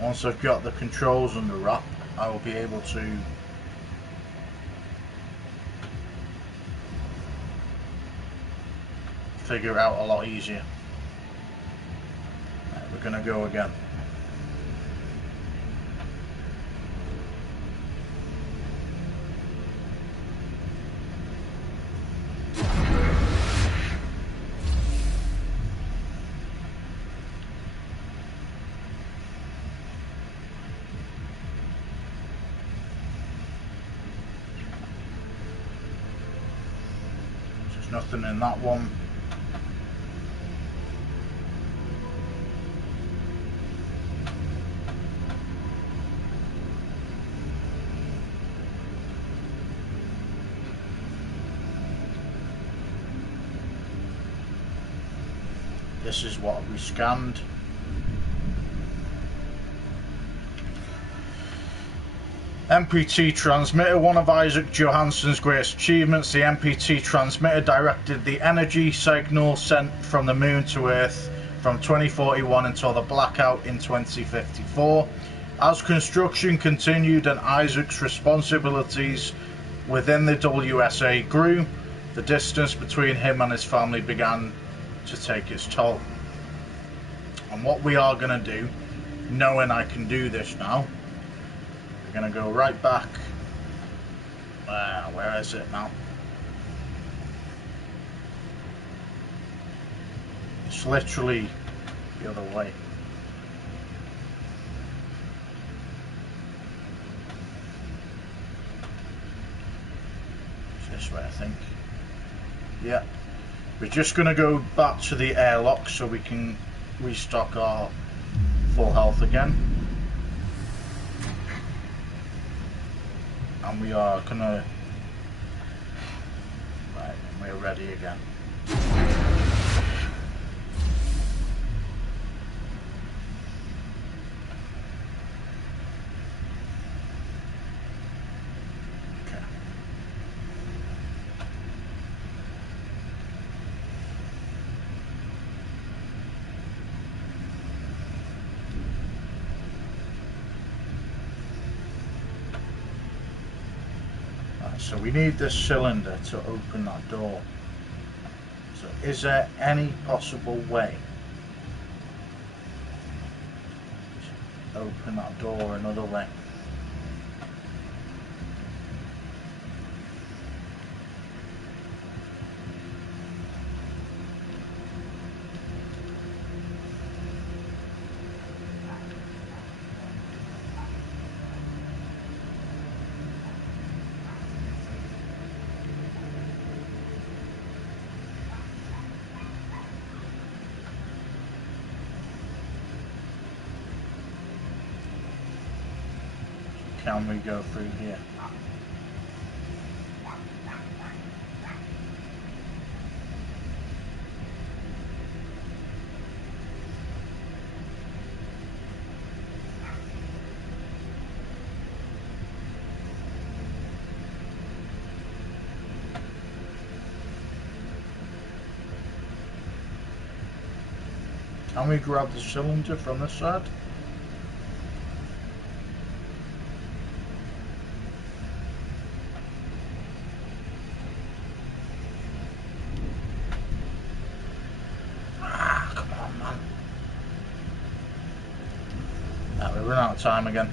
Once I've got the controls under wrap, I will be able to figure it out a lot easier. Right, we're gonna go again. There's nothing in that one. This is what we scanned. MPT transmitter, one of Isaac Johansson's greatest achievements. The MPT transmitter directed the energy signal sent from the moon to Earth from 2041 until the blackout in 2054. As construction continued and Isaac's responsibilities within the WSA grew, the distance between him and his family began to take its toll. And what we are going to do, knowing I can do this now, we're going to go right back. Where is it now? It's literally the other way. It's this way, I think. Yeah. We're just going to go back to the airlock so we can restock our full health again. And we are going to... Right, we're ready again. So we need this cylinder to open that door. So is there any possible way to open that door another way? Can we go through here? Can we grab the cylinder from this side? we run out of time again.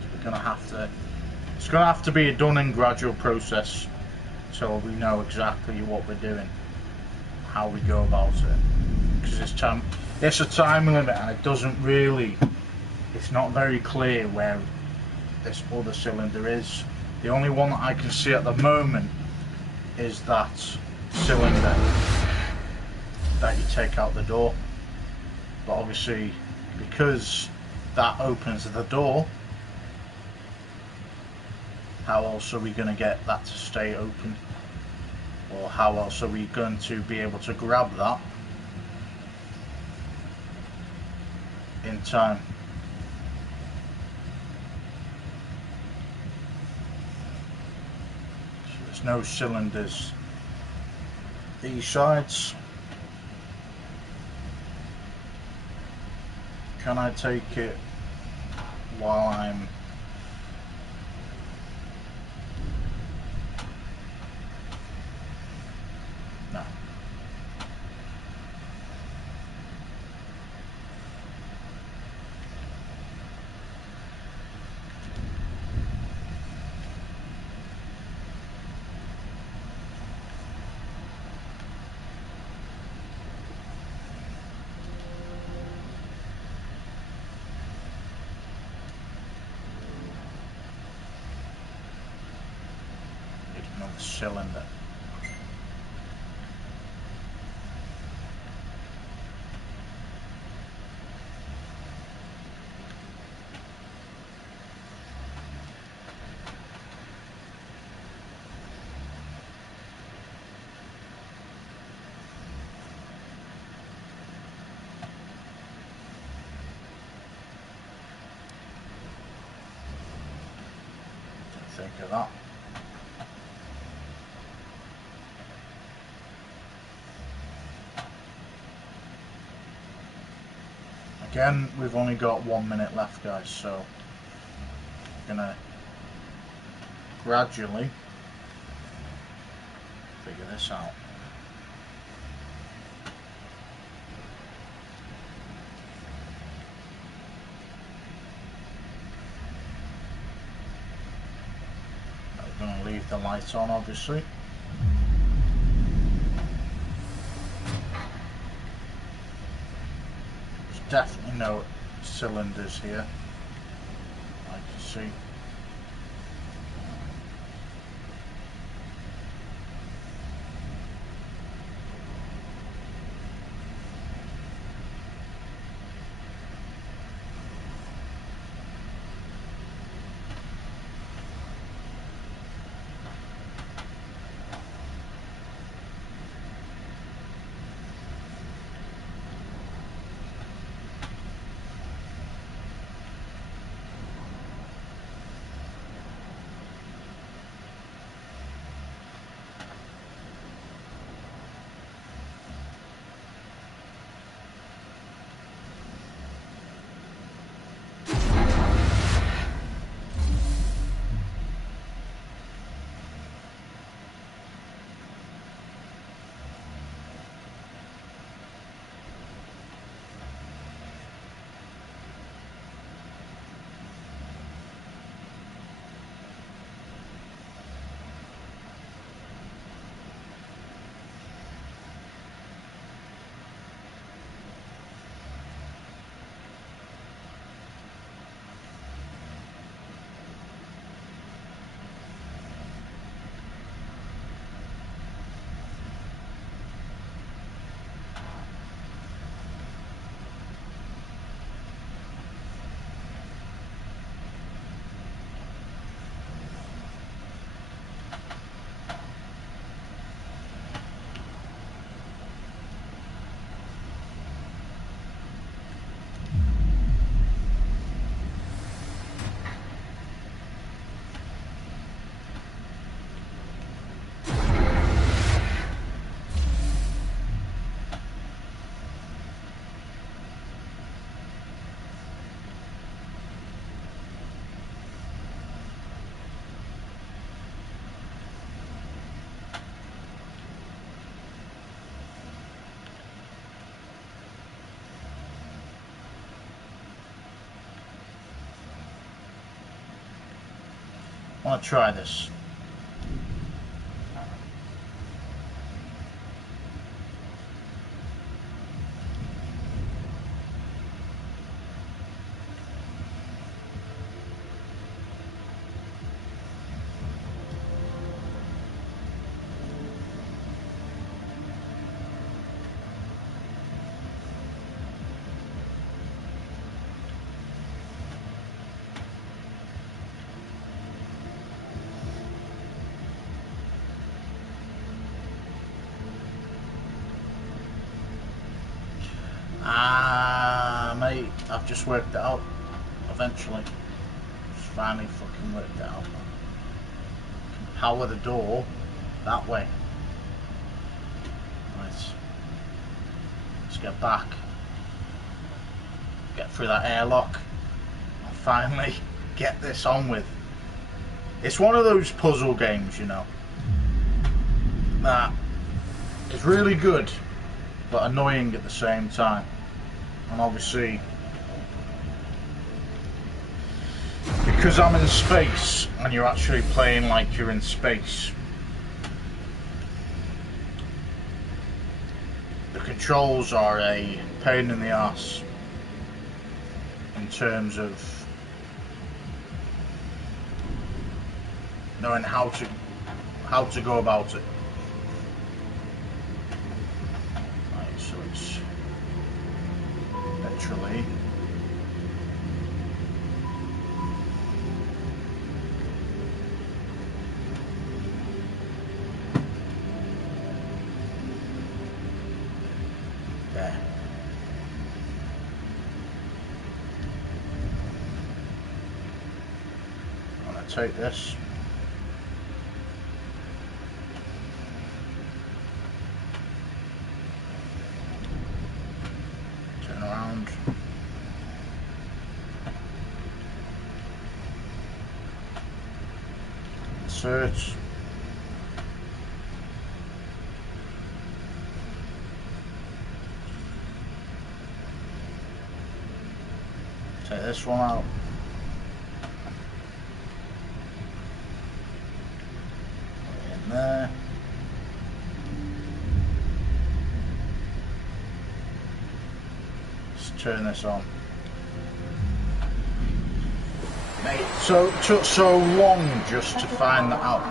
So we're gonna have to. It's gonna have to be a done and gradual process, so we know exactly what we're doing, how we go about it. Because it's a time limit, and it doesn't really. It's not very clear where this other cylinder is. The only one that I can see at the moment is that cylinder that you take out the door. But obviously, because that opens the door, how else are we going to get that to stay open? Or how else are we going to be able to grab that in time? So there's no cylinders these sides. Can I take it while I'm... No. Another cylinder. Think of that. Again, we've only got 1 minute left, guys, so I'm gonna gradually figure this out. I'm gonna leave the light on, obviously. Definitely no cylinders here, I can see. I want to try this. Mate, I've just worked it out. Eventually. Just finally fucking worked it out. Can power the door that way. Right. Let's get back. Get through that airlock. And finally get this on with. It's one of those puzzle games, you know, that is really good, but annoying at the same time. And obviously, because I'm in space and you're actually playing like you're in space, the controls are a pain in the ass in terms of knowing how to go about it. Right, so it's literally there. I'm gonna take this. Turn around. Insert. Take this one out. Put it in there. Let's turn this on. Mate, so it took so long just to find that out.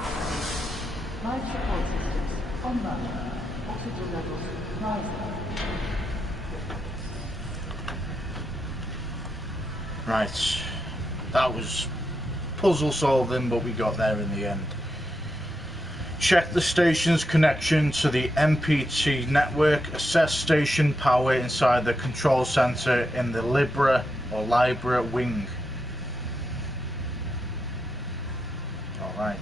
Life support systems online. Oxygen levels rising. Right, that was puzzle solving, but we got there in the end. Check the station's connection to the MPT network. Assess station power inside the control center in the Libra wing. Alright.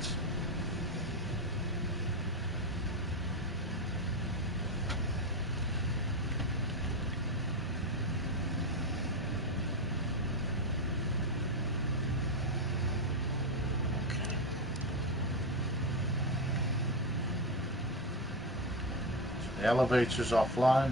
The elevator's offline.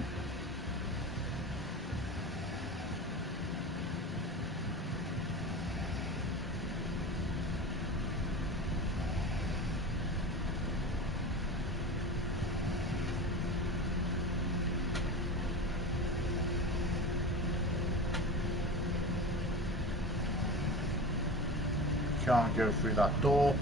Can't go through that door.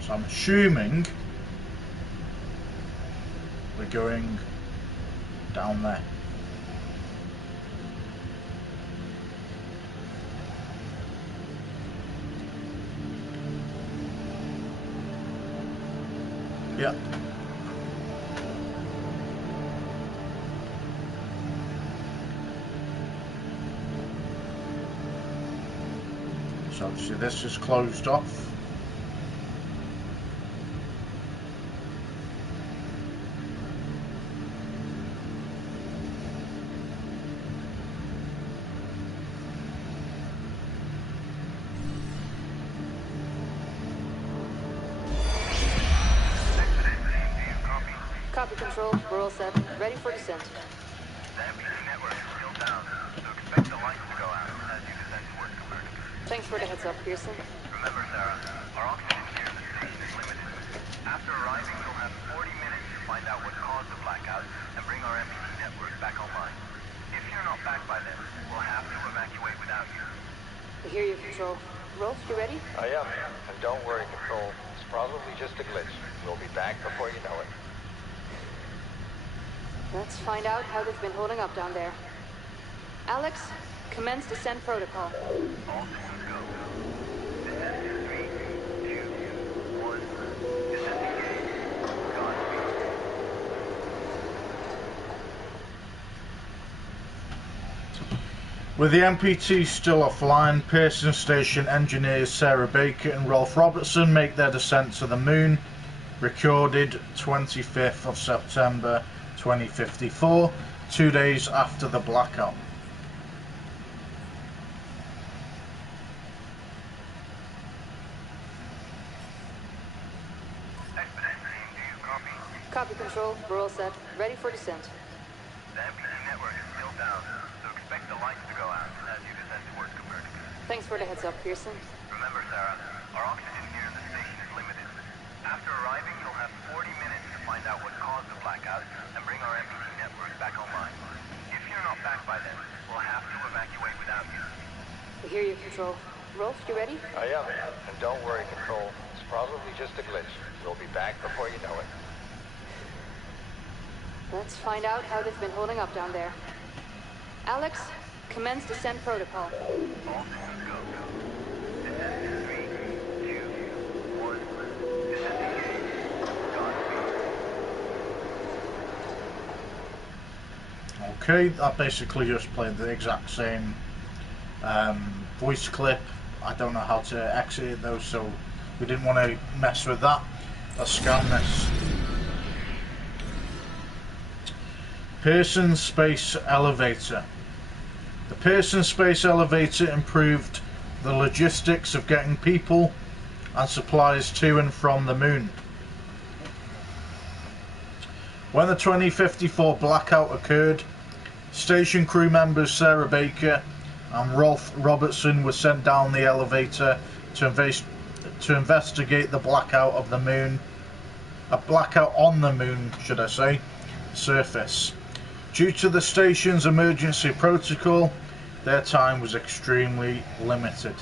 So I'm assuming we're going down there. Yep. So obviously this is closed off. Copy, Control. We're all set. Ready for descent. The MPT network is still down, so expect the lights to go out as you descend towards Copernicus. Thanks for the heads up, Pearson. Remember, Sarah, our oxygen here in the station is limited. After arriving, you'll have 40 minutes to find out what caused the blackout and bring our MPT network back online. If you're not back by then, we'll have to evacuate without you. I hear you, Control. Rolf, you ready? I am, and don't worry, Control. It's probably just a glitch. We'll be back before you know it. Let's find out how they've been holding up down there. Alex, commence descent protocol. All systems go. Descent in 3, 2, 1. Descent engaged. Godspeed. With the MPT still offline, Pearson Station engineers Sarah Baker and Rolf Robertson make their descent to the moon, recorded 25th of September 2054, 2 days after the blackout. Expedite team, do you copy? Copy, Control. We're all set. Ready for descent. The MPT network is still down, so expect the lights to go out as you descend towards Copernicus. Thanks for the heads up, Pearson. Remember, Sarah, our oxygen here in the station is limited. After arriving, you'll have 40 minutes to find out what caused the blackout and bring our MPT network back online. If you're not back by then, we'll have to evacuate without you. I hear you, Control. Rolf, you ready? I am, and don't worry, Control. It's probably just a glitch. We'll be back before you know it. Let's find out how they've been holding up down there. Alex, commence descent protocol. All systems go. Descent in 3, 2, 1. Descent engaged. Godspeed. Okay, that basically just played the exact same voice clip. I don't know how to exit it though, so we didn't want to mess with that. Let's scan this. Pearson Space Elevator. The Pearson Space Elevator improved the logistics of getting people and supplies to and from the moon. When the 2054 blackout occurred, station crew members Sarah Baker and Rolf Robertson were sent down the elevator to investigate the blackout of the moon, a blackout on the moon, should I say, surface. Due to the station's emergency protocol, their time was extremely limited.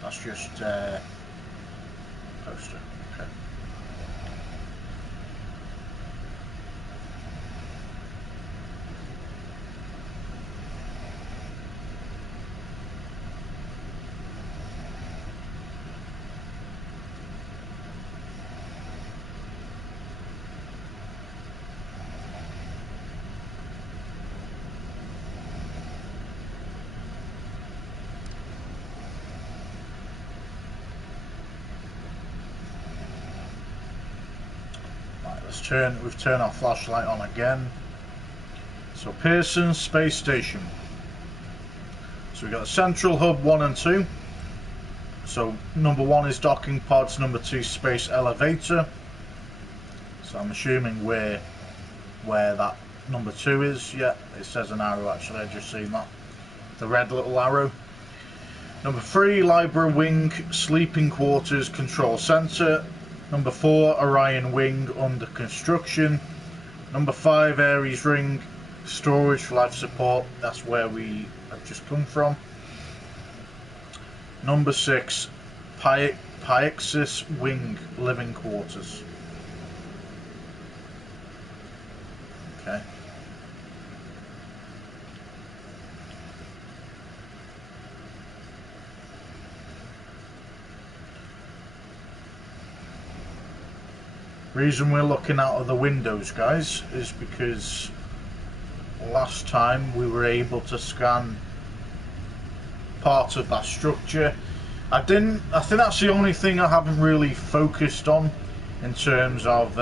That's just poster. Okay. We've turned our flashlight on again. So Pearson Space Station. So we've got Central Hub 1 and 2. So number 1 is docking pods, number 2 space elevator. So I'm assuming where that number 2 is. Yeah, it says an arrow actually, I've just seen that. The red little arrow. Number 3, library wing, sleeping quarters, control center. Number 4, Orion Wing under construction. Number 5, Ares Ring, storage for life support. That's where we have just come from. Number 6, Pyxis Wing, living quarters. Okay. Reason we're looking out of the windows, guys, is because last time we were able to scan part of that structure. I think that's the only thing I haven't really focused on in terms of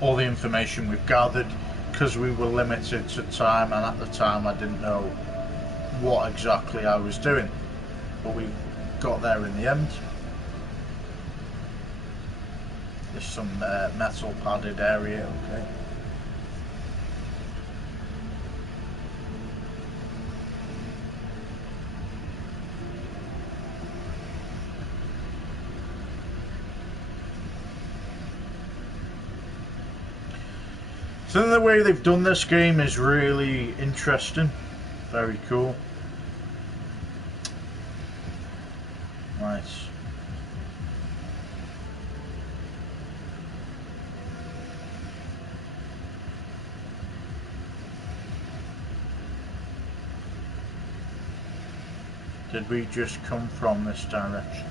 all the information we've gathered, because we were limited to time, and at the time I didn't know what exactly I was doing, but we got there in the end. There's some metal padded area, okay. So the way they've done this game is really interesting, very cool. Nice. Did we just come from this direction?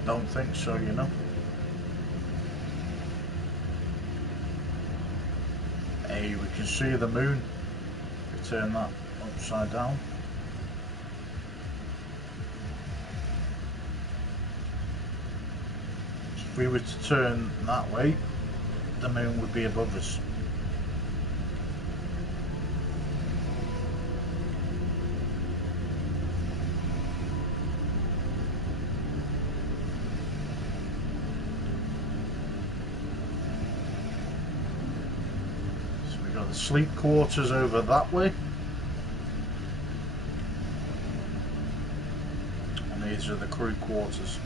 I don't think so, you know. Hey, we can see the moon. We turn that upside down. So if we were to turn that way, the moon would be above us. The sleep quarters over that way, and these are the crew quarters.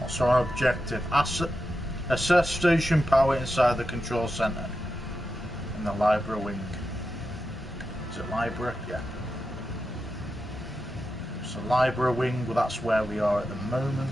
What's our objective? Assess station power inside the control center. The library wing. Is it library? Yeah. So library wing, well, that's where we are at the moment.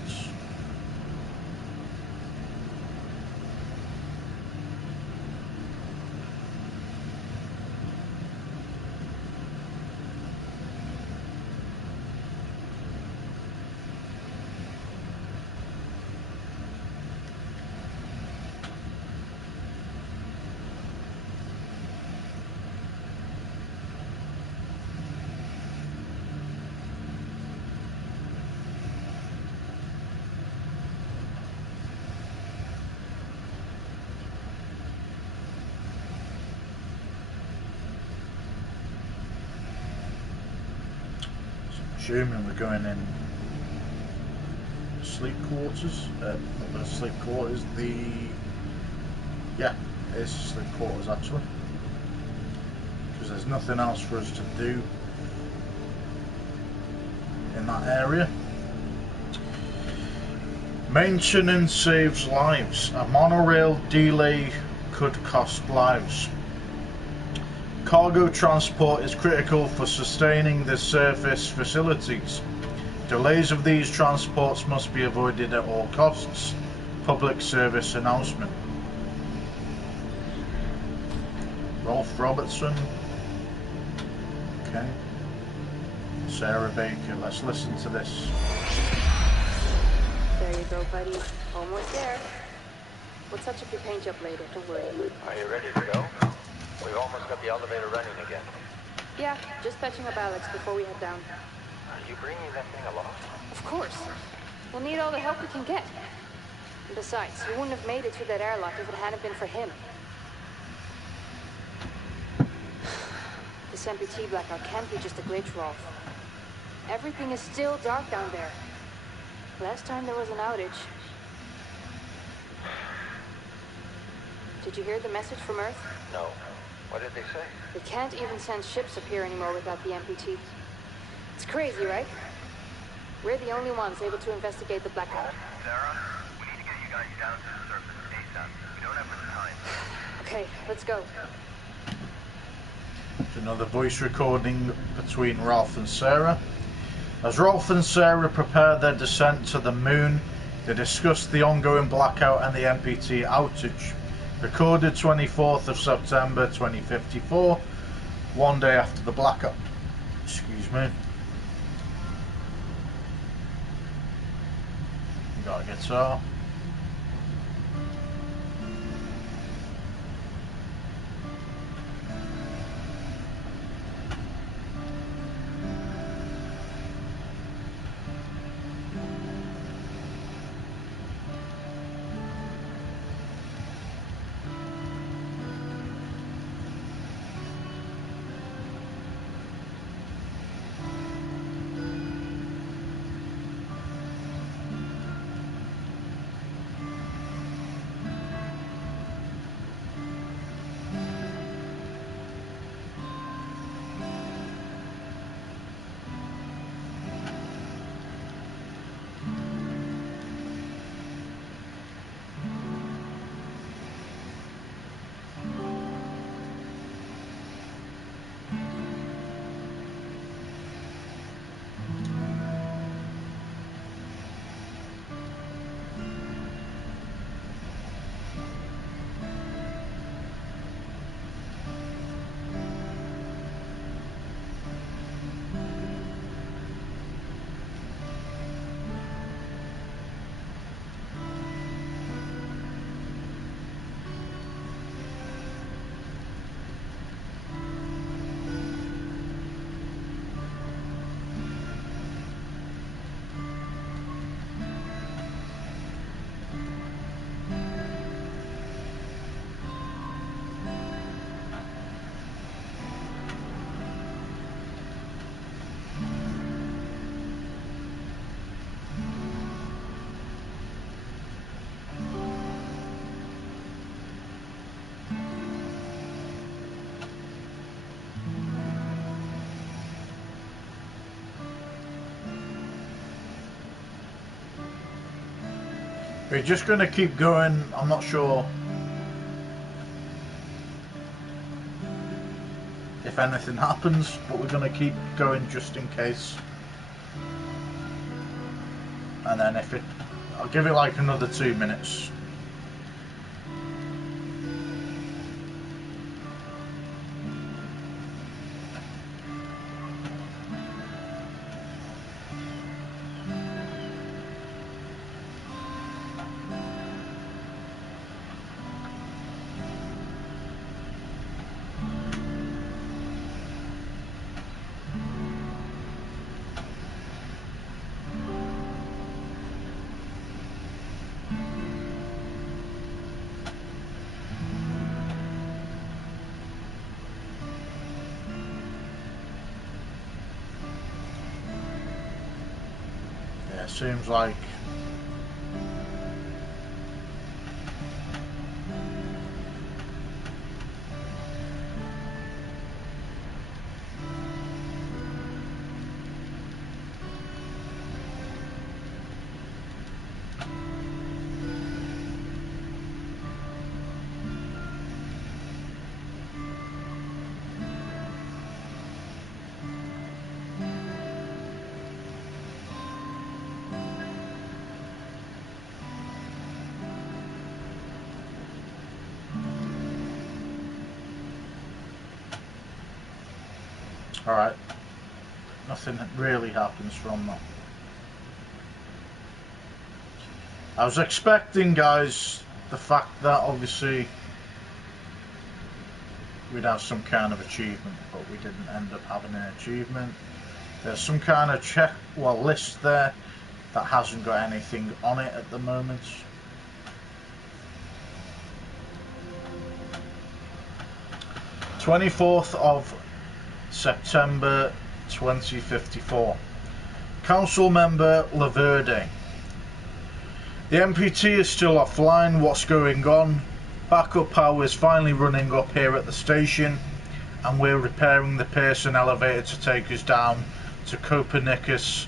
Assuming we're going in sleep quarters, not the sleep quarters, yeah, it's sleep quarters actually, because there's nothing else for us to do in that area. Maintenance saves lives. A monorail delay could cost lives. Cargo transport is critical for sustaining the surface facilities. Delays of these transports must be avoided at all costs. Public service announcement. Rolf Robertson. Okay. Sarah Baker. Let's listen to this. There you go, buddy. Almost there. We'll touch up your paint job later, don't worry. Are you ready to go? We've almost got the elevator running again. Yeah, just patching up Alex before we head down. Are you bringing that thing along? Of course. We'll need all the help we can get. And besides, we wouldn't have made it through that airlock if it hadn't been for him. This MPT blackout can't be just a glitch, Rolf. Everything is still dark down there. Last time there was an outage. Did you hear the message from Earth? No. What did they say? They can't even send ships up here anymore without the MPT. It's crazy, right? We're the only ones able to investigate the blackout. Sarah, we need to get you guys down to the surface ASAP. We don't have much time. Okay, let's go. Another voice recording between Rolf and Sarah. As Rolf and Sarah prepare their descent to the moon, they discuss the ongoing blackout and the MPT outage. Recorded 24th of September 2054, one day after the blackout. Excuse me. Got a guitar. We're just going to keep going. I'm not sure if anything happens, but we're going to keep going just in case. And then if it, I'll give it like another 2 minutes. Yeah, seems like alright, nothing really happens from that. I was expecting, guys, the fact that obviously we'd have some kind of achievement, but we didn't end up having an achievement. There's some kind of list there that hasn't got anything on it at the moment. (24th September 2054). Council Member Laverde. The MPT is still offline. What's going on? Backup power is finally running up here at the station, and we're repairing the Pearson elevator to take us down to Copernicus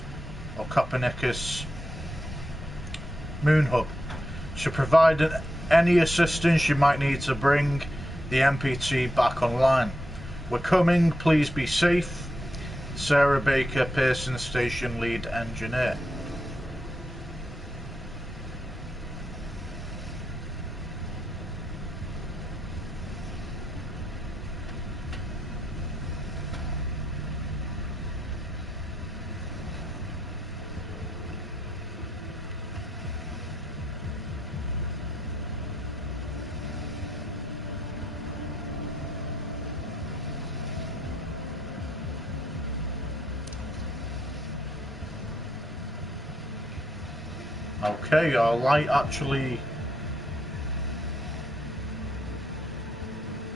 Moon Hub. To provide any assistance you might need to bring the MPT back online. We're coming, please be safe. Sarah Baker, Pearson Station Lead Engineer. Okay, our light actually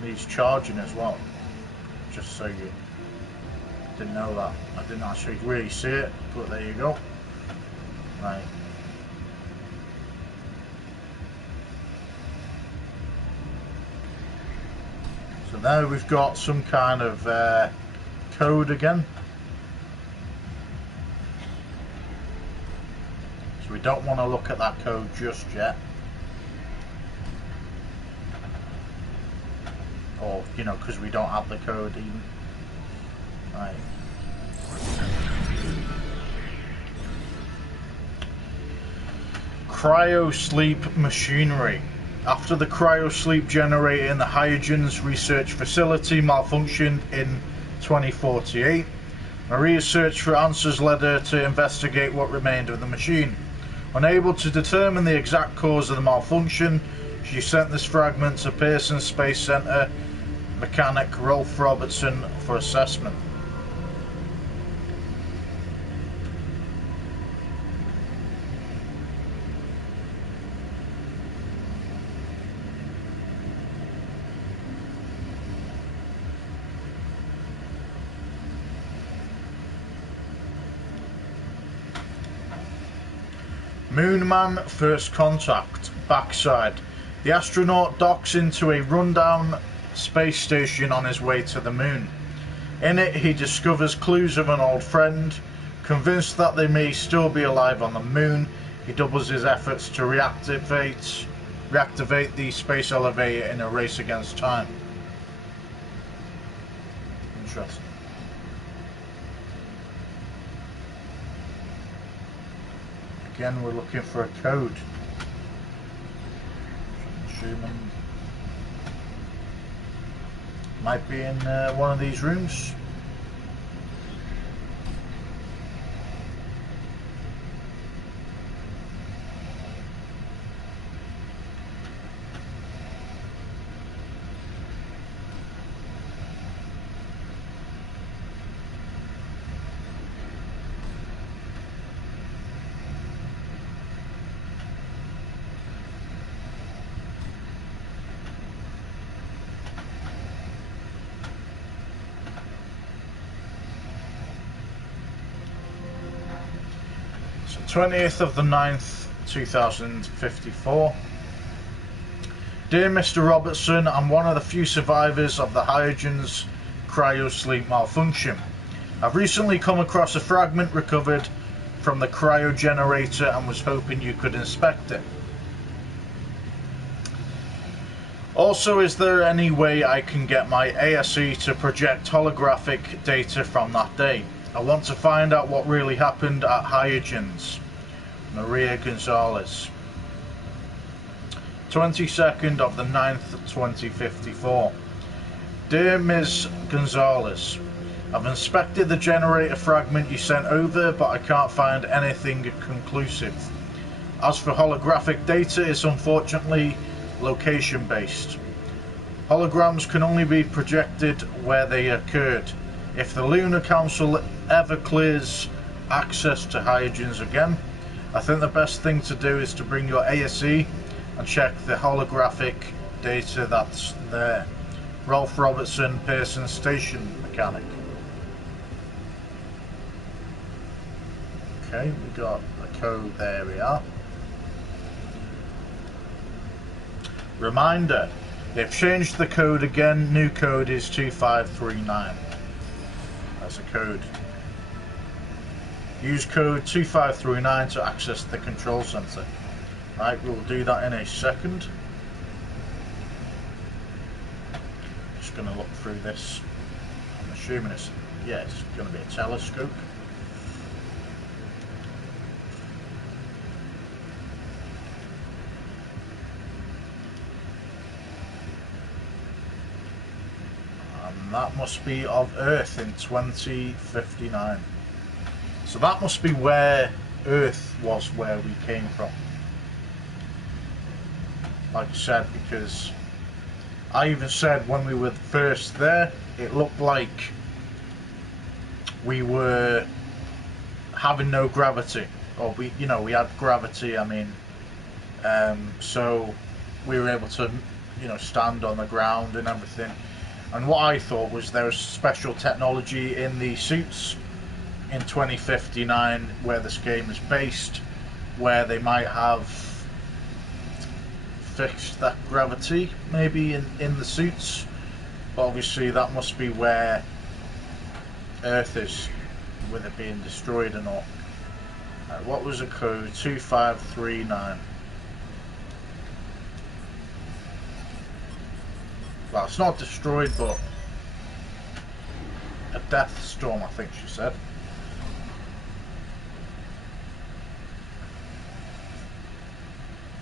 needs charging as well. Just so you didn't know that. I didn't actually really see it, but there you go. Right. So now we've got some kind of code again. So we don't want to look at that code just yet. Or, you know, because we don't have the code even. Right. Cryo-sleep machinery. After the cryo-sleep generator in the Hyogens research facility malfunctioned in 2048, Maria's search for answers led her to investigate what remained of the machine. Unable to determine the exact cause of the malfunction, she sent this fragment to Pearson Space Center mechanic Rolf Robertson for assessment. Moonman First Contact, backside. The astronaut docks into a rundown space station on his way to the moon. In it, he discovers clues of an old friend. Convinced that they may still be alive on the moon, he doubles his efforts to reactivate the space elevator in a race against time. Interesting. Again, we're looking for a code. I'm assuming might be in one of these rooms. So 20th of the 9th, 2054. Dear Mr. Robertson, I'm one of the few survivors of the Hyogens cryo-sleep malfunction. I've recently come across a fragment recovered from the cryogenerator and was hoping you could inspect it. Also, is there any way I can get my ASE to project holographic data from that day? I want to find out what really happened at Hyogens. Maria Gonzalez. 22nd of the 9th, 2054. Dear Ms. Gonzalez, I've inspected the generator fragment you sent over, but I can't find anything conclusive. As for holographic data, it's unfortunately location based. Holograms can only be projected where they occurred. If the Lunar Council ever clears access to Hyogens again, I think the best thing to do is to bring your ASE and check the holographic data that's there. Rolf Robertson, Pearson Station Mechanic. Okay, we got the code, there we are. Reminder, they've changed the code again, new code is 2539. That's a code. Use code 2539 to access the control center. Right, we'll do that in a second. Just going to look through this. I'm assuming it's going to be a telescope. And that must be of Earth in 2059. So that must be where Earth was, where we came from. Like I said, because I even said when we were first there, it looked like we were having no gravity or we had gravity. I mean, so we were able to, stand on the ground and everything. And what I thought was there was special technology in the suits in 2059 where this game is based, where they might have fixed that gravity maybe in the suits. But obviously that must be where Earth is, with it being destroyed and all. Right, what was the code? 2539. Well, it's not destroyed, but a death storm, I think she said.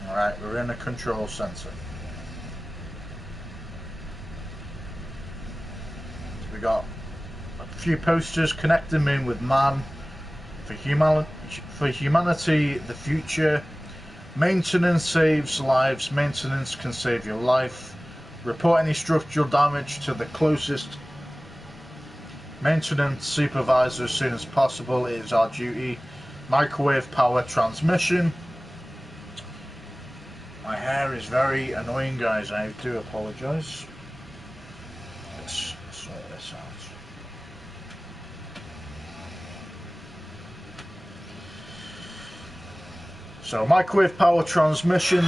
Alright, we're in a control center. So we got a few posters: connect the moon with man, for humanity, the future, maintenance saves lives, maintenance can save your life, report any structural damage to the closest maintenance supervisor as soon as possible, it is our duty, microwave power transmission. My hair is very annoying, guys, I do apologise. Let's sort this out. So, microwave power transmission.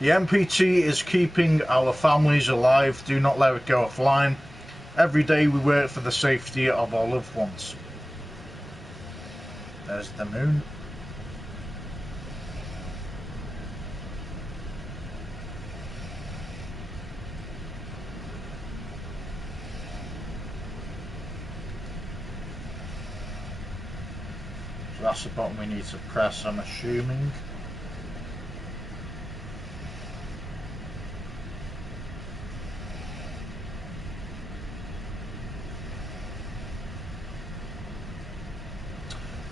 The MPT is keeping our families alive. Do not let it go offline. Every day we work for the safety of our loved ones. There's the moon. So that's the button we need to press, I'm assuming.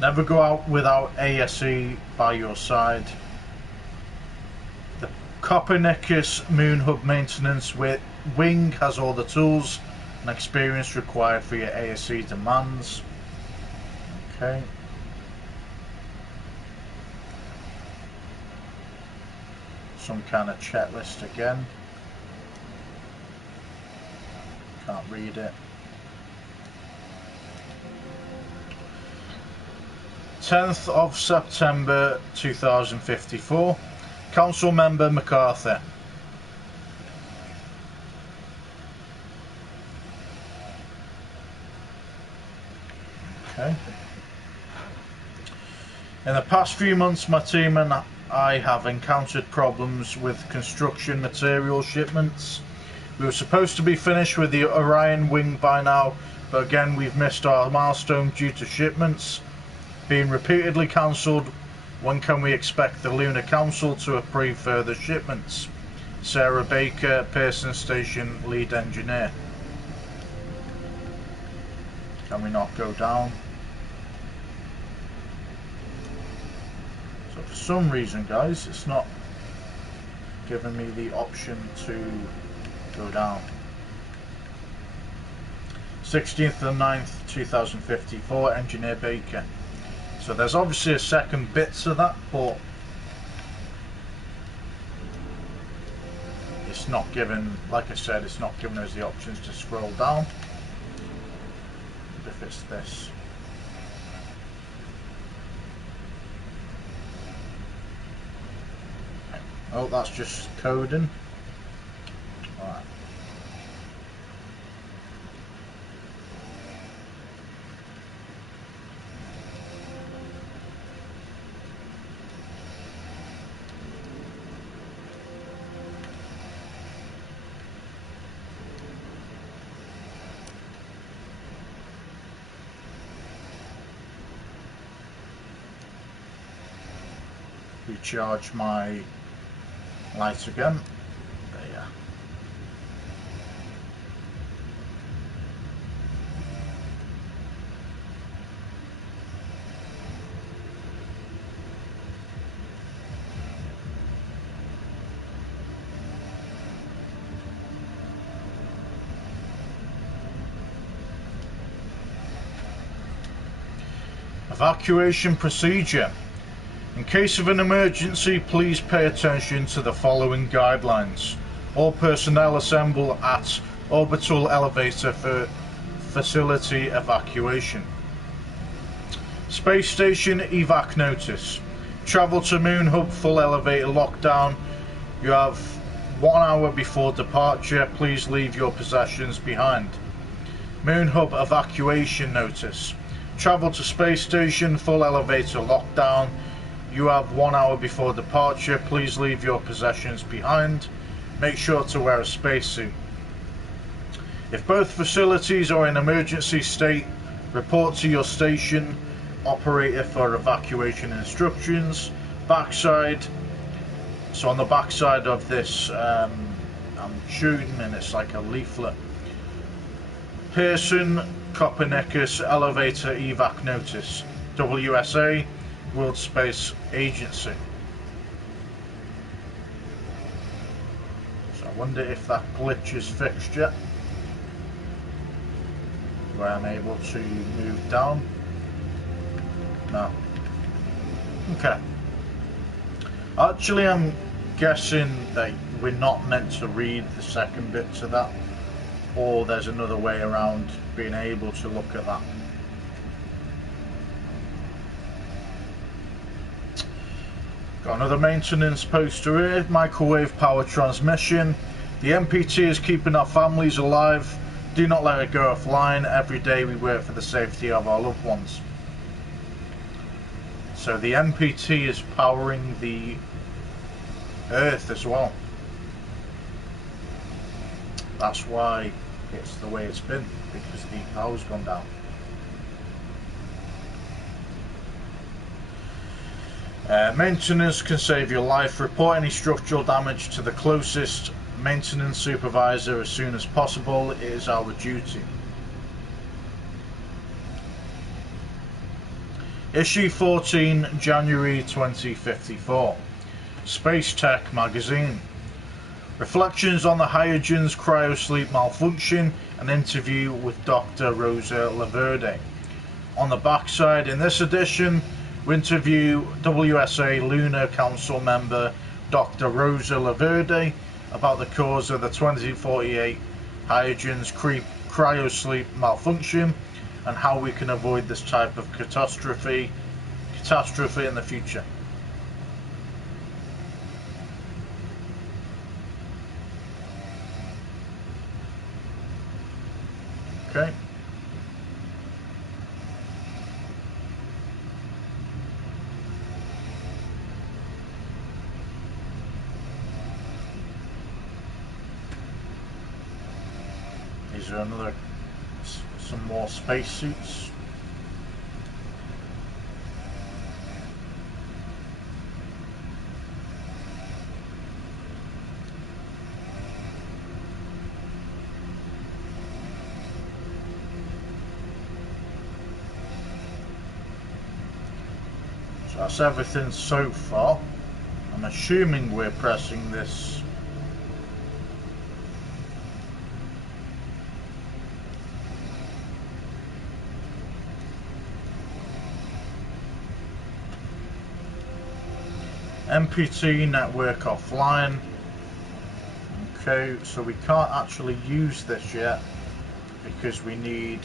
Never go out without ASE by your side. The Copernicus Moon Hub Maintenance Wing has all the tools and experience required for your ASE demands. Okay. Some kind of checklist again. Can't read it. 10th of September 2054. Council Member MacArthur. Okay. In the past few months, my team and I have encountered problems with construction material shipments. We were supposed to be finished with the Orion wing by now, but again we've missed our milestone due to shipments being repeatedly cancelled. When can we expect the Lunar Council to approve further shipments? Sarah Baker, Pearson Station Lead Engineer. Can we not go down? So for some reason, guys, it's not giving me the option to go down. 16th of 9th 2054, Engineer Baker. So there's obviously a second bit to that, but it's not given, like I said, it's not giving us the options to scroll down. If it's this. Oh, that's just coding. Alright. Recharge my light again. There. Evacuation procedure. In case of an emergency, please pay attention to the following guidelines. All personnel assemble at orbital elevator for facility evacuation. Space station evac notice. Travel to Moon Hub full elevator lockdown. You have 1 hour before departure. Please leave your possessions behind. Moon Hub evacuation notice. Travel to space station full elevator lockdown. You have 1 hour before departure. Please leave your possessions behind. Make sure to wear a spacesuit. If both facilities are in emergency state, report to your station operator for evacuation instructions. Backside. So on the backside of this, I'm shooting, and it's like a leaflet. Pearson, Copernicus elevator evac notice. WSA, World Space Agency. So I wonder if that glitch is fixed yet, where I'm able to move down. No. Okay. Actually, I'm guessing that we're not meant to read the second bit to that, or there's another way around being able to look at that. Got another maintenance poster here. Microwave power transmission. The MPT is keeping our families alive. Do not let it go offline. Every day we work for the safety of our loved ones. So the MPT is powering the Earth as well. That's why it's the way it's been, because the power's gone down. Maintenance can save your life. Report any structural damage to the closest maintenance supervisor as soon as possible. It is our duty. Issue 14, January 2054. Space Tech Magazine. Reflections on the Hydrogen's cryosleep malfunction. An interview with Dr. Rosa Laverde. On the backside, in this edition, we interview WSA Lunar Council member Dr. Rosa Laverde about the cause of the 2048 Hydrogen's cryosleep malfunction and how we can avoid this type of catastrophe in the future. Okay. These are some more spacesuits. So that's everything so far. I'm assuming we're pressing this MPT network offline. Okay, so we can't actually use this yet because we need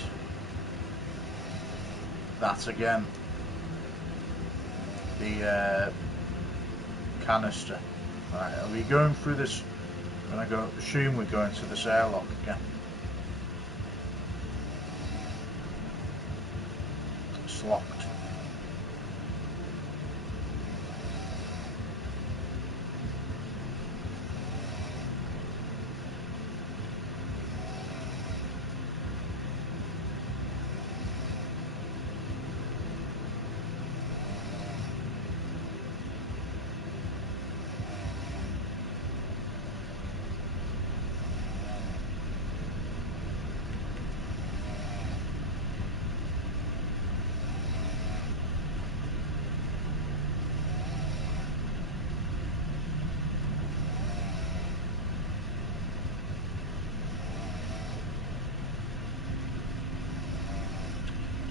that again, the canister. Right, are we going through this? I'm going to assume we're going to this airlock again. It's locked.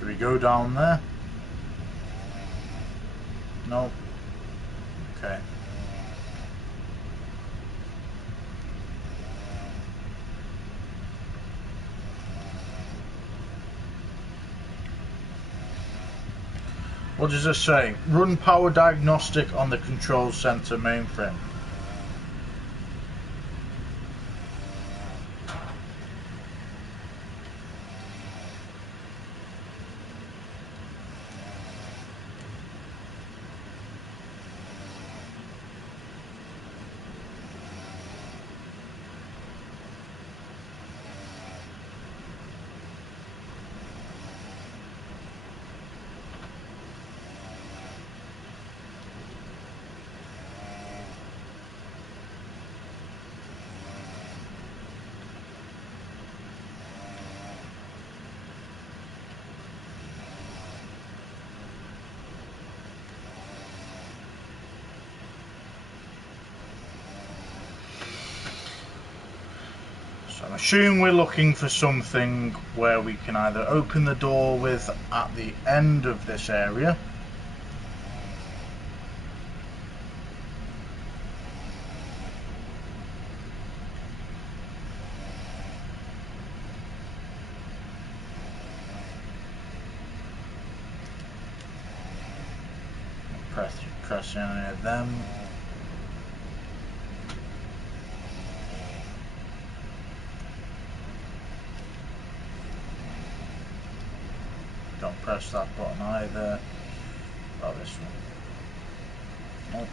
Do we go down there? No. Okay. What does this say? Run power diagnostic on the control center mainframe. So I'm assuming we're looking for something where we can either open the door with at the end of this area, press any of them. Don't press that button either. Oh, this one. Nope.